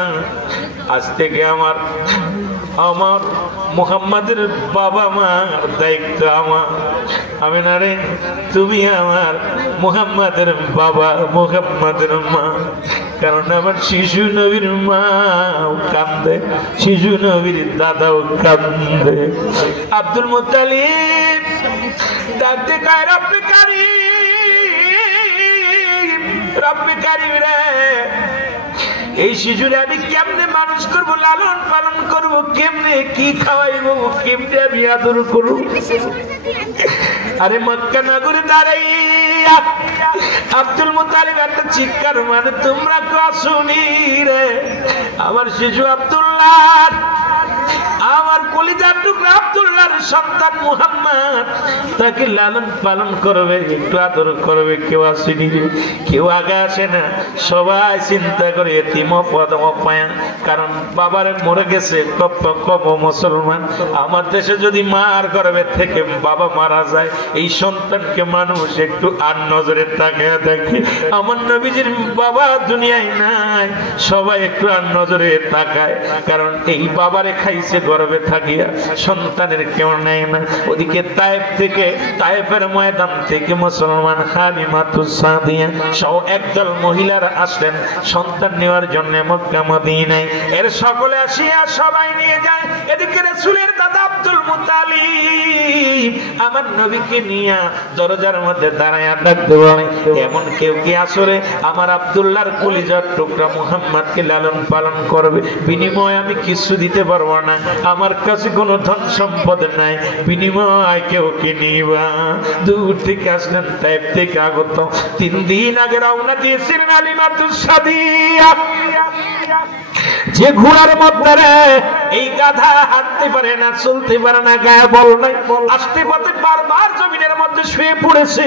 আজ থেকে আমার মুহাম্মাদের বাবা মার দায়িত্ব আমার। আমিনা রে, তুমি আমার মুহাম্মাদের বাবা, মুহাম্মাদের মা। কারণ আমার শিশু নবীর মাও কান্দে, শিশু নবীর দাদাও কান্দে। আব্দুল মুত্তালিব ডাকতে কয়, রব্বে কারীম, রব্বে কারীম রে, এই শিশুরে আমি কেমনে মানুষ করব, লালন পালন করব, কেমনে কি খাওয়াইব, কেমনে আমি আদর করব? আরে মক্কা নগরে দাঁড়াইয়া আব্দুল মুত্তালিব একটা চিৎকার মানে, তোমরা শুনি রে, আমার শিশু আব্দুল্লাহ, আমার কলিজার টুকরা আব্দুল্লাহর সন্তান মুহাম্মদ, তাকে লালন পালন করবে, একটু আদর করবে, কেউ আসেনি রে, কেউ আগে আসে না। সবাই চিন্তা করে এতিম অপায়া, কারণ বাবারে মরে গেছে কব মুসলমান। আমার দেশে যদি মার গর্ভে থেকে বাবা মারা যায়, এই সন্তানকে মানুষ একটু আর নজরে তাকিয়ে দেখে। আমার নবীজির বাবা দুনিয়ায় নাই, সবাই একটু আর নজরে তাকায়, কারণ এই বাবারে খাইছে গর্ভে থাকিয়া, সন্তানের কেউ নেয় না। ওদিকে তায়েফের ময়দান থেকে মুসলমান হালিমাতুস সাদিয়া সহ একদল মহিলারা আসলেন সন্তান নেওয়ার জন্য মক্কা মদিনায়। এর সকলে আসিয়া সবাই নিয়ে যায়। এদিকে রাসূলের দাদা আব্দুল মুত্তালিব আমার নবীকে নিয়ে দরজার মধ্যে দাঁড়ায় ডাকতে বলে, এমন কেউ কি আসলে আমার আব্দুল্লাহর কলিজার টুকরা মুহাম্মদকে লালন পালন করবে? বিনিময়ে আমি কিছু দিতে পারবো না, আমার কাছে কোনো ধন সম্পদ নাই, বিনিময় কেউ কি নিবা? দূর থেকে আসলেন, তাইফ থেকে আগত। 3 দিন আগে রওনা দিয়েছিলেন হালিমাতুস সাদিয়া। যে ঘোড়ার মধ্যে এই গাধা হাঁটতে পারে না, চলতে পারে না, গায়ে বল নাই, আসতে পথে বারবার জমিনের মধ্যে শুয়ে পড়েছে।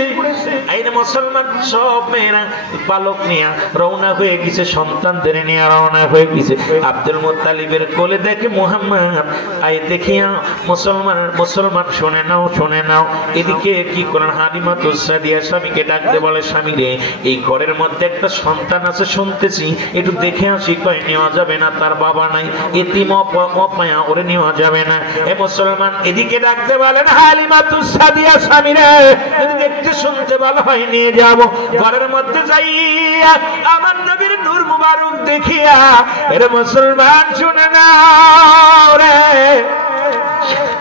এই মুসলমান সব মেয়েরা পালক নিয়ে রওনা হয়ে গেছে, সন্তানদের নিয়ে রওনা হয়ে গেছে। আব্দুল মুত্তালিবের কোলে দেখে মুহাম্মদ, আই দেখিয়া মুসলমান শুনে নাও। এদিকে কি করেন, হালিমাতুস সাদিয়া স্বামীকে ডাকতে বলে, স্বামী রে, এই ঘরের মধ্যে একটা সন্তান আছে শুনতেছি, একটু দেখে আসি। কয়, নেওয়া যাবে না, তার বাবা নাই, এতিম অপয়া, ওরে নেওয়া যাবে না। এ মুসলমান এদিকে ডাকতে বলেন, হালিমাতুস সাদিয়া স্বামী রে, যদি দেখতে শুনতে ভালো হয় নিয়ে যাব। ঘরের মধ্যে যাইয়া আমার নবীর নূর মুবারক দেখিয়া, এর মুসলমান শুনে নাও রে,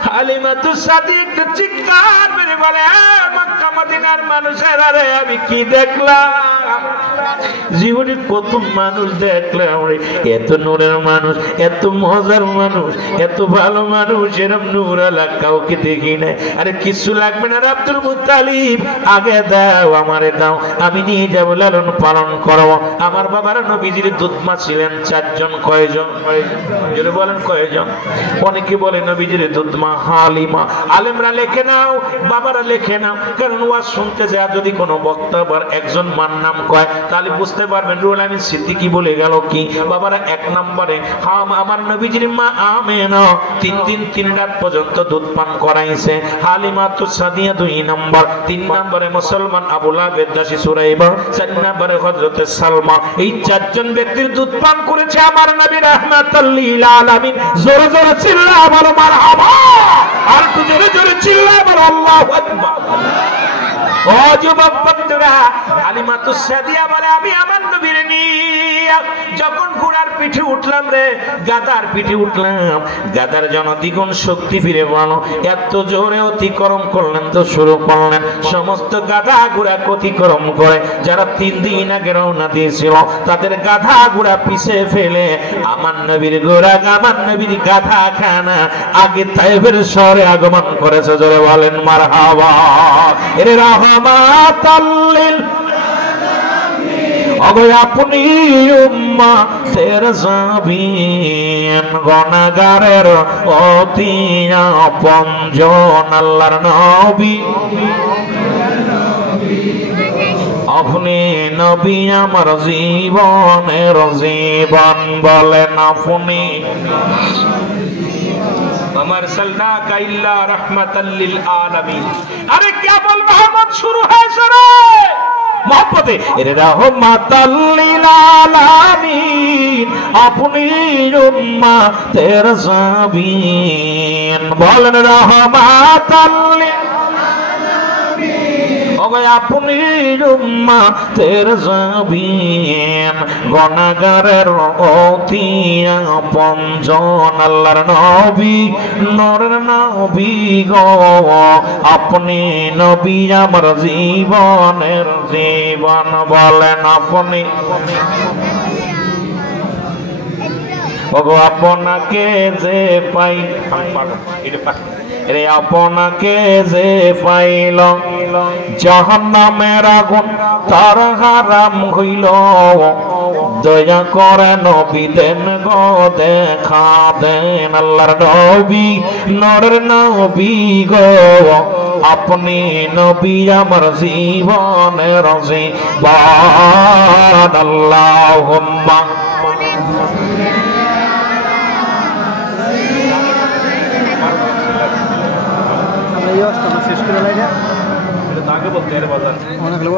হালিমাতুস সাদিয়া একটু চিৎকার মেরে বলে, মক্কা মদিনার মানুষের, আরে আমি কি দেখলাম? জীবনে কত মানুষ দেখলাম, এত নূরের মানুষ, এত মজার মানুষ, এত ভালো মানুষ, এরম নূর আলা কাউকে দেখি নাই। আরে কিছু লাগবে না আব্দুল মুত্তালিব, আগে দাও, আমারে দাও, আমি নিয়ে যাবো, লালন পালন করবো। আমার বাবার নবীজির দুধমা ছিলেন 4 জন। কয়জন? যদি বলেন কয়জন? অনেকে বলে নবীজির দুধমা হালিমা। আলেমরা লেখে নাও, বাবারা লেখে নাও, কারণ ওয়াজ শুনতে যায় যদি কোনো বক্তা আবার একজন মার নাম কয়, তাহলে বুঝতে পারবেন রুহুল আমিন সিদ্দিকী বলে গেল কি। বাবারা 1 নম্বরে আমার নবীজির মা আমেনা 3 দিন 3 রাত পর্যন্ত দুধ পান করাইছে। হালিমাতুস সাদিয়া 2 নম্বর। 3 নম্বরে মুসলমান আবু লাহাবের দাসী সুরাইবা। 4 নম্বরে হযরত সালমা। এই 4 জন ব্যক্তির দুধ পান করেছে আমার নবী রাহমাতুল লিল আলামিন। জোরে জোরে চিল্লা বলো মারহাবা, আর একটু জোরে জোরে চিল্লা বলো আল্লাহু আকবার। ও যুবক বন্ধুরা, হালিমাতুস সাদিয়া বলে আমি আমার নবীর নিয়ে যখন ঘোড়ার পিঠে উঠলাম রে, গাধার পিঠে উঠলাম, গাধার জন দ্বিগুণ শক্তি ফিরে পালো, এত জোরে অতিক্রম করলেন তো শুরু করলেন সমস্ত গাধা ঘোড়া অতিক্রম করে যারা 3 দিন আগে রওনা দিয়েছিল তাদের গাধা ঘোড়া পিছে ফেলে আমার নবীর ঘোড়া আমার নবীর গাধা খানা আগে তায়েফের শহরে আগমন করেছে। জোরে বলেন মারহাবা। এর রহমাতাল লিল আলামিন, আপনি উম্মতের জাবিন, গুনাহগারের অতি আপনজন আল্লাহর নবী, আপনি নবী আমার জীবনের জীবন। বলেন আপনি আমার সাল্লাকা ইল্লা রাহমাতাল লিল আলামিন। আরে কেবল রহমত শুরু হয়েছে রে মহব্বতে। এর রহমাতাল লিল আলামিন, আপনি উম্মতের জাবিন। বলেন রহমাতাল লিল আপনি উম্মতের জাবিন, গুনাহগারের অতি আপনজন আল্লাহর নবী, নূরের নবী গো, আপনি নবী আমার জীবনের জীবন। বলেন আপনি ওগো আপনাকে যে পাই রে, আপনাকে যে পাইল জাহান্নামের আগুন তার হারাম হইল, দয়া করে নবী দেন গো দেখা দেন আল্লাহর নবী, নূরের নবী গো, আপনি নবী আমার জীবনের জীবন। আল্লাহুম্মা শেষ করে লাগে আগে বলতে অনেক লোক